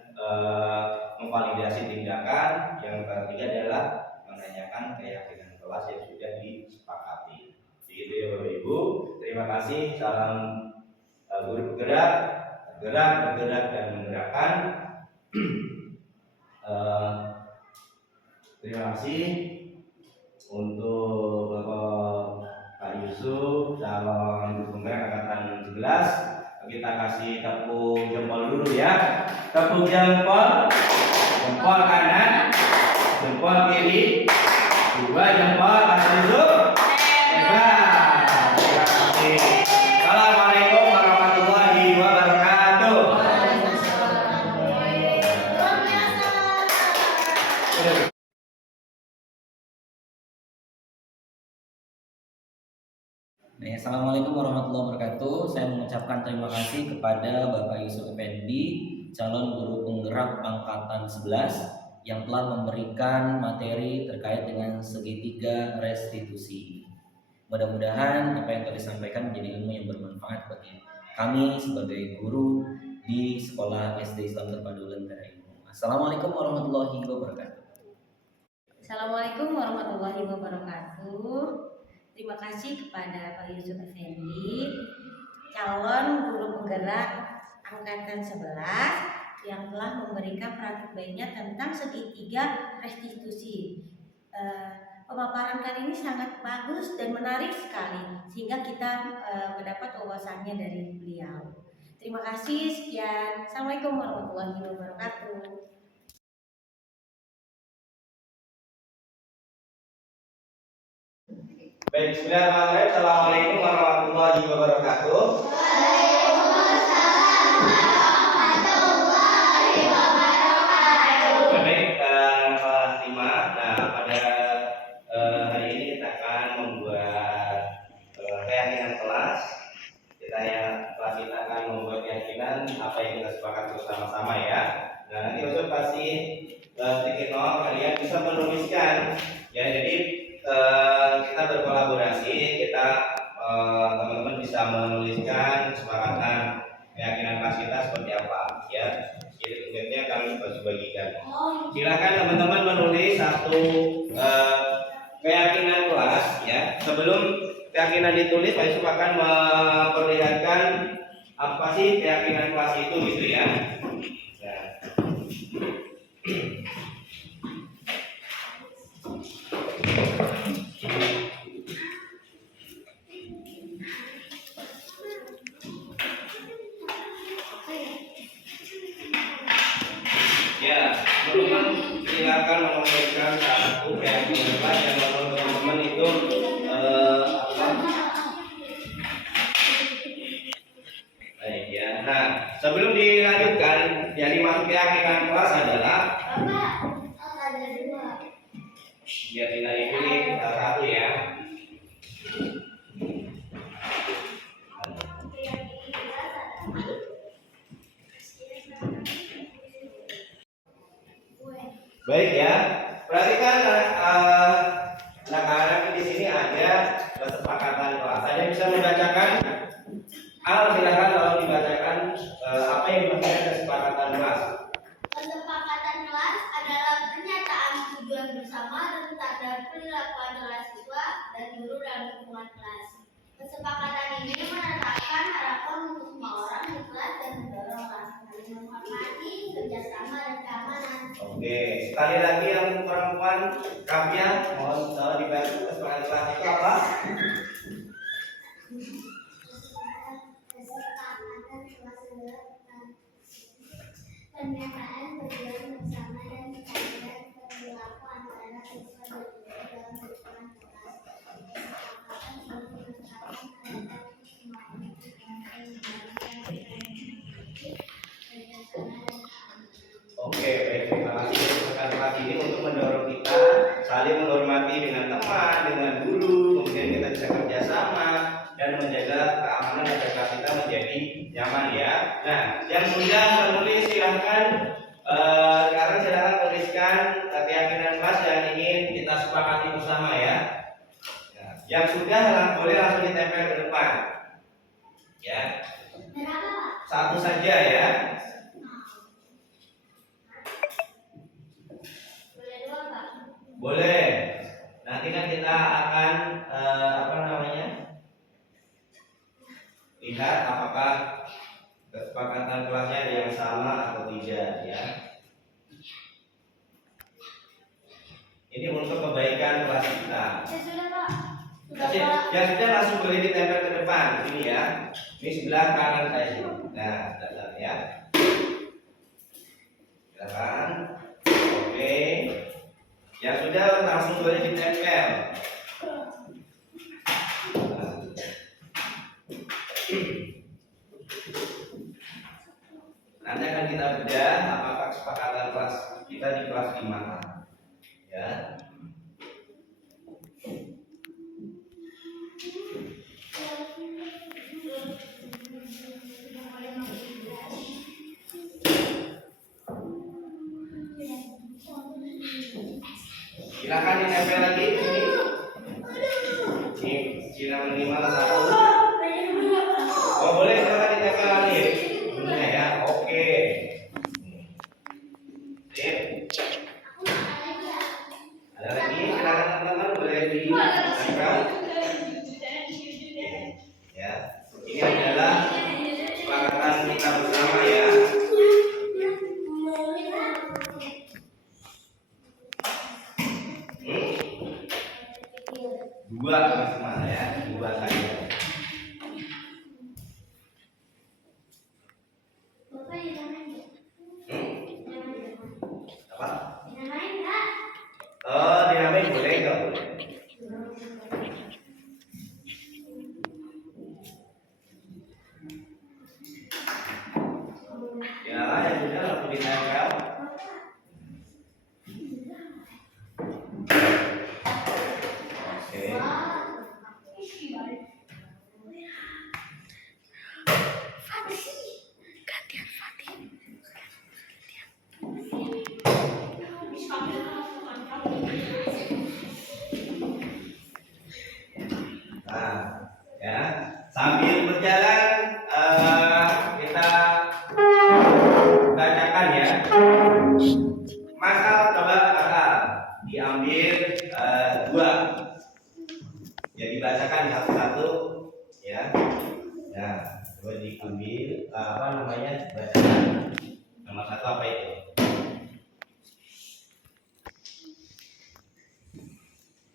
memvalidasi tindakan, yang ketiga adalah menanyakan keyakinan kelas yang sudah disepakati. Begitu ya Bapak Ibu. Terima kasih. Salam guru bergerak, bergerak dan menggerakkan. Terima kasih untuk Pak Yusuf, calon guru penggerak angkatan 11. Kita kasih tepuk jempol dulu ya. Tepuk jempol, jempol kanan, jempol kiri, dua jempol kasih dulu. Hebat. Terima kasih. Assalamualaikum warahmatullahi wabarakatuh. Assalamualaikum warahmatullahi wabarakatuh. Saya mengucapkan terima kasih kepada Bapak Yusuf Effendi, calon guru penggerak angkatan 11 yang telah memberikan materi terkait dengan segitiga restitusi. Mudah-mudahan apa yang telah disampaikan menjadi ilmu yang bermanfaat bagi kami sebagai guru di Sekolah SD Islam Terpadu Lentera Ilmu. Assalamualaikum warahmatullahi wabarakatuh. Assalamualaikum warahmatullahi wabarakatuh. Terima kasih kepada Pak Yusuf Effendi, calon guru penggerak angkatan 11 yang telah memberikan praktik baiknya tentang segitiga restitusi. Pemaparan kali ini sangat bagus dan menarik sekali sehingga kita mendapat wawasannya dari beliau. Terima kasih, sekian. Assalamualaikum warahmatullahi wabarakatuh. Baik, bismillahirrahmanirrahim. Assalamualaikum warahmatullahi wabarakatuh. Baik, kelas 5. Nah, pada hari ini kita akan membuat keyakinan kelas. Kelas kita akan membuat keyakinan apa yang kita sepakati bersama-sama ya. Nah, nanti Yusuf kasih stiker nol, kalian bisa menuliskan ya. Jadi kita berkolaborasi, teman-teman bisa menuliskan kesepakatan keyakinan kelas kita seperti apa ya. Jadi tugasnya kami bagi-bagikan. Silakan teman-teman menulis satu keyakinan kelas ya. Sebelum keyakinan ditulis, Pak Yusuf akan memperlihatkan apa sih keyakinan kelas itu gitu ya. Nah. Ya, teman-teman silakan memberikan satu keyakinan kelas yang keyakinan kelas adalah Bapak, ada dua. biar tidak dipilih salah satu ya. Baik ya, perhatikan anak-anak di sini ada kesepakatan kelas. Ada yang bisa membacakan? Al, silakan kalau dibacakan apa yang dimaksud kesepakatan kelas. Kesepakatan kelas adalah pernyataan tujuan bersama dan standar perilaku antara siswa dan guru dalam lingkungan kelas. Kesepakatan ini menetapkan harapan untuk semua orang di kelas dan mendorong orang saling menghormati, kerjasama dan keamanan. Oke, sekali lagi yang perempuan Kavia mohon dibantu kesepakatan kelas itu apa? Kesepakatan kelas adalah pernyataan tujuan bersama dan standar perilaku antara siswa dan guru dalam lingkungan kelas. Kesepakatan ini menetapkan harapan untuk semua orang di kelas dan mendorong orang saling menghormati, kerjasama dan keamanan. Oke, baik, terima kasih. Kesepakatan kelas ini untuk mendorong kita saling menghormati dengan teman, dengan guru, kemudian kita bisa kerjasama dan menjaga keamanan agar kelas kita menjadi nyaman ya. Nah, yang sudah menulis silahkan sekarang silahkan tuliskan keyakinan kelas yang ingin kita sepakati bersama ya. Nah, yang sudah boleh langsung ditempel ke depan. Ya, Berapa, Pak? satu saja ya. Boleh dua, Pak? Boleh. Nanti kan kita akan lihat apakah kesepakatan kelasnya ada yang sama atau tidak ya. Ini untuk kebaikan kelas kita. Ya sudah, Pak. Oke, yang sudah langsung boleh ditempel ke depan sini ya. Ini sebelah kanan saya sini. Nah, sebelah ya. Silakan. Oke. Yang sudah langsung boleh ditempel. Nanti akan kita bedah apakah kesepakatan kelas kita di kelas di mana. Ya. Silakan ditempel lagi di sini. Ini silakan minimal satu. Oh boleh silakan ditempel lagi. Ini ya, oke. Sip. Ada lagi silakan teman-teman boleh ditempel. Ya, ini adalah kesepakatan kita bersama ya. Dua maksimal ya, dua saja. Bapak dinamain nggak? Apa? Dinamain nggak? Oh, dinamain boleh nggak boleh? Ya, yang sudah langsung ditempel. Oke. Nah, ya, sambil berjalan kita bacakan ya. Masal coba masal diambil dua. Ya dibacakan satu-satu ya. Nah, coba diambil apa namanya? Bacakan. Nomor satu apa itu?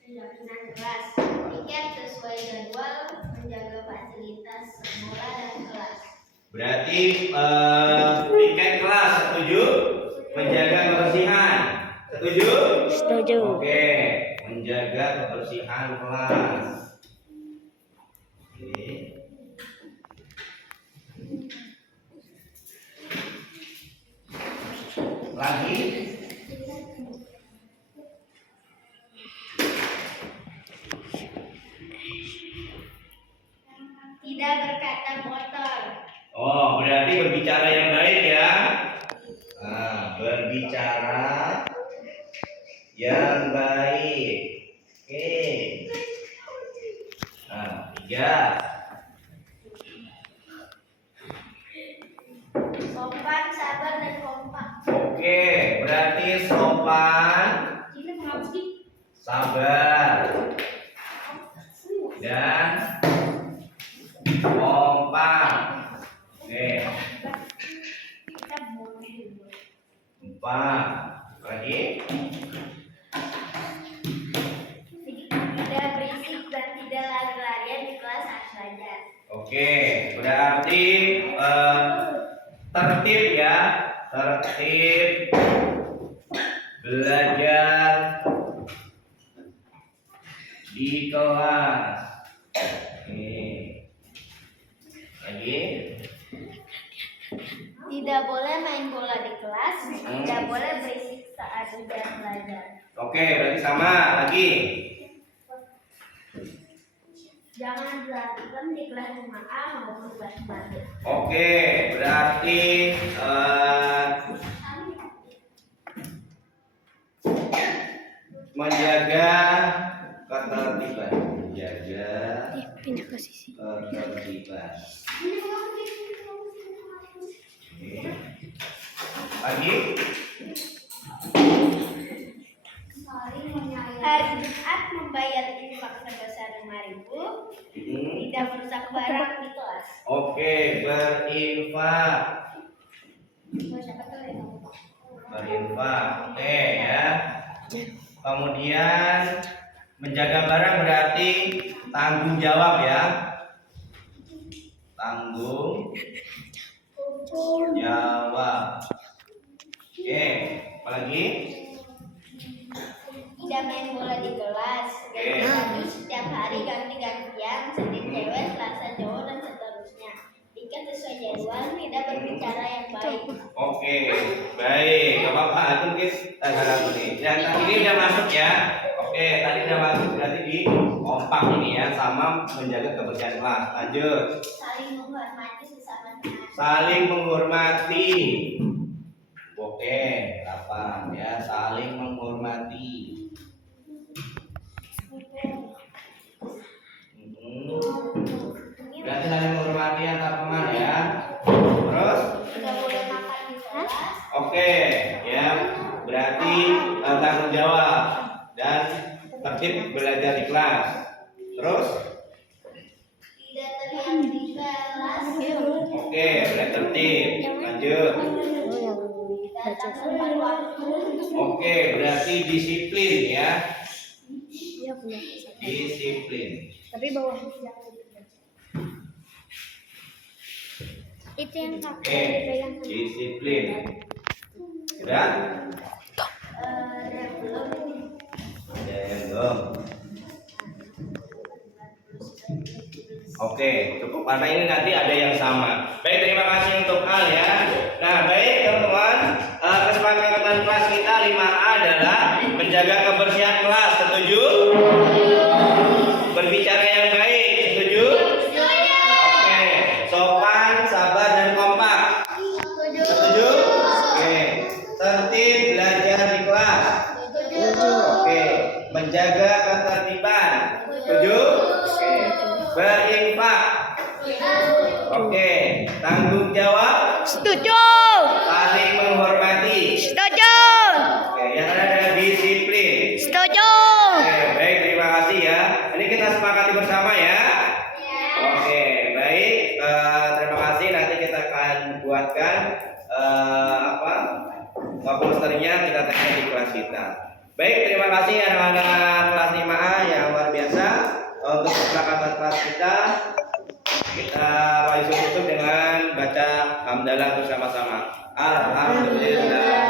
Keyakinan kelas. Tiket sesuai jadwal, menjaga fasilitas sekolah dan kelas. Berarti tiket kelas setuju? Menjaga kebersihan. Setuju? Setuju. Oke, menjaga kebersihan kelas. Oke. tidak berkata kotor. Oh, berarti berbicara yang baik ya. Nah, berbicara yang baik. Oke. Nah, 3. Sopan, sabar, dan kompak. Oke, berarti sopan, sabar, dan kompak. Oke, 4. Lagi. Tidak berisik dan tidak lari-larian di kelas saat belajar. Oke, berarti tertib ya, tertib belajar di kelas. Oke, lagi. Tidak boleh main bola di kelas, tidak boleh berisik saat ujian belajar. Oke, berarti sama lagi. Jangan berantem di kelas 5A maupun kelas 4. Oke, berarti menjaga ketertiban, menjaga ketertiban. Oke. Lagi. Hari Jumat membayar infak sebesar 5.000, tidak merusak barang di kelas. Oke, berinfak. Berinfak. Oke ya. Kemudian menjaga barang berarti tanggung jawab ya. Tanggung jawab. Oke, apa lagi? Tidak main bola di kelas. Ganti setiap hari ganti-gantian, Senin cewek, Selasa cowok, dan seterusnya. Ikat sesuai jadwal, tidak berbicara yang baik. Oke, baik. Gak apa-apa. Itu mungkin tanggal ini. Yang tadi ini udah masuk ya. Oke, tadi udah masuk berarti di kompak ini ya, sama menjaga kebersihan kelas. Lanjut. Saling menghormati sesama teman. Saling menghormati. Oke, 8 ya, saling menghormati. Berarti saling menghormati antar teman ya. Terus? Tidak boleh makan di kelas. Oke, ya. Berarti tanggung jawab dan tertib belajar di kelas. Terus? Tidak teriak di kelas. Oke, berarti tertib. Lanjut. Datang tepat waktu. Oke, berarti disiplin ya. Disiplin. Itu yang Oke, disiplin. Sudah? yang belum. Ada yang belum? Oke, cukup karena ini nanti ada yang sama. Baik, terima kasih untuk Al ya. Nah, baik teman-teman, kesepakatan kelas kita 5A adalah menjaga kebersihan kelas. Setuju? Berbicara yang baik. Setuju? Oke, sopan, sabar, dan kompak. Setuju? Oke, tertib belajar di kelas. Oke, menjaga ketertiban. Setuju? Oke, berinfak. Oke, tanggung jawab. Setuju. Saling menghormati. Setuju. Oke, yang ada disiplin. Setuju. Oke, baik, terima kasih ya. Ini kita sepakati bersama ya. Oke, baik. Terima kasih. Nanti kita akan buatkan posternya kita tanya di kelas kita. Baik, terima kasih anak-anak kelas 5A yang luar biasa. Untuk kesepakatan kelas kita tutup dengan baca hamdalah bersama-sama. Alhamdulillah.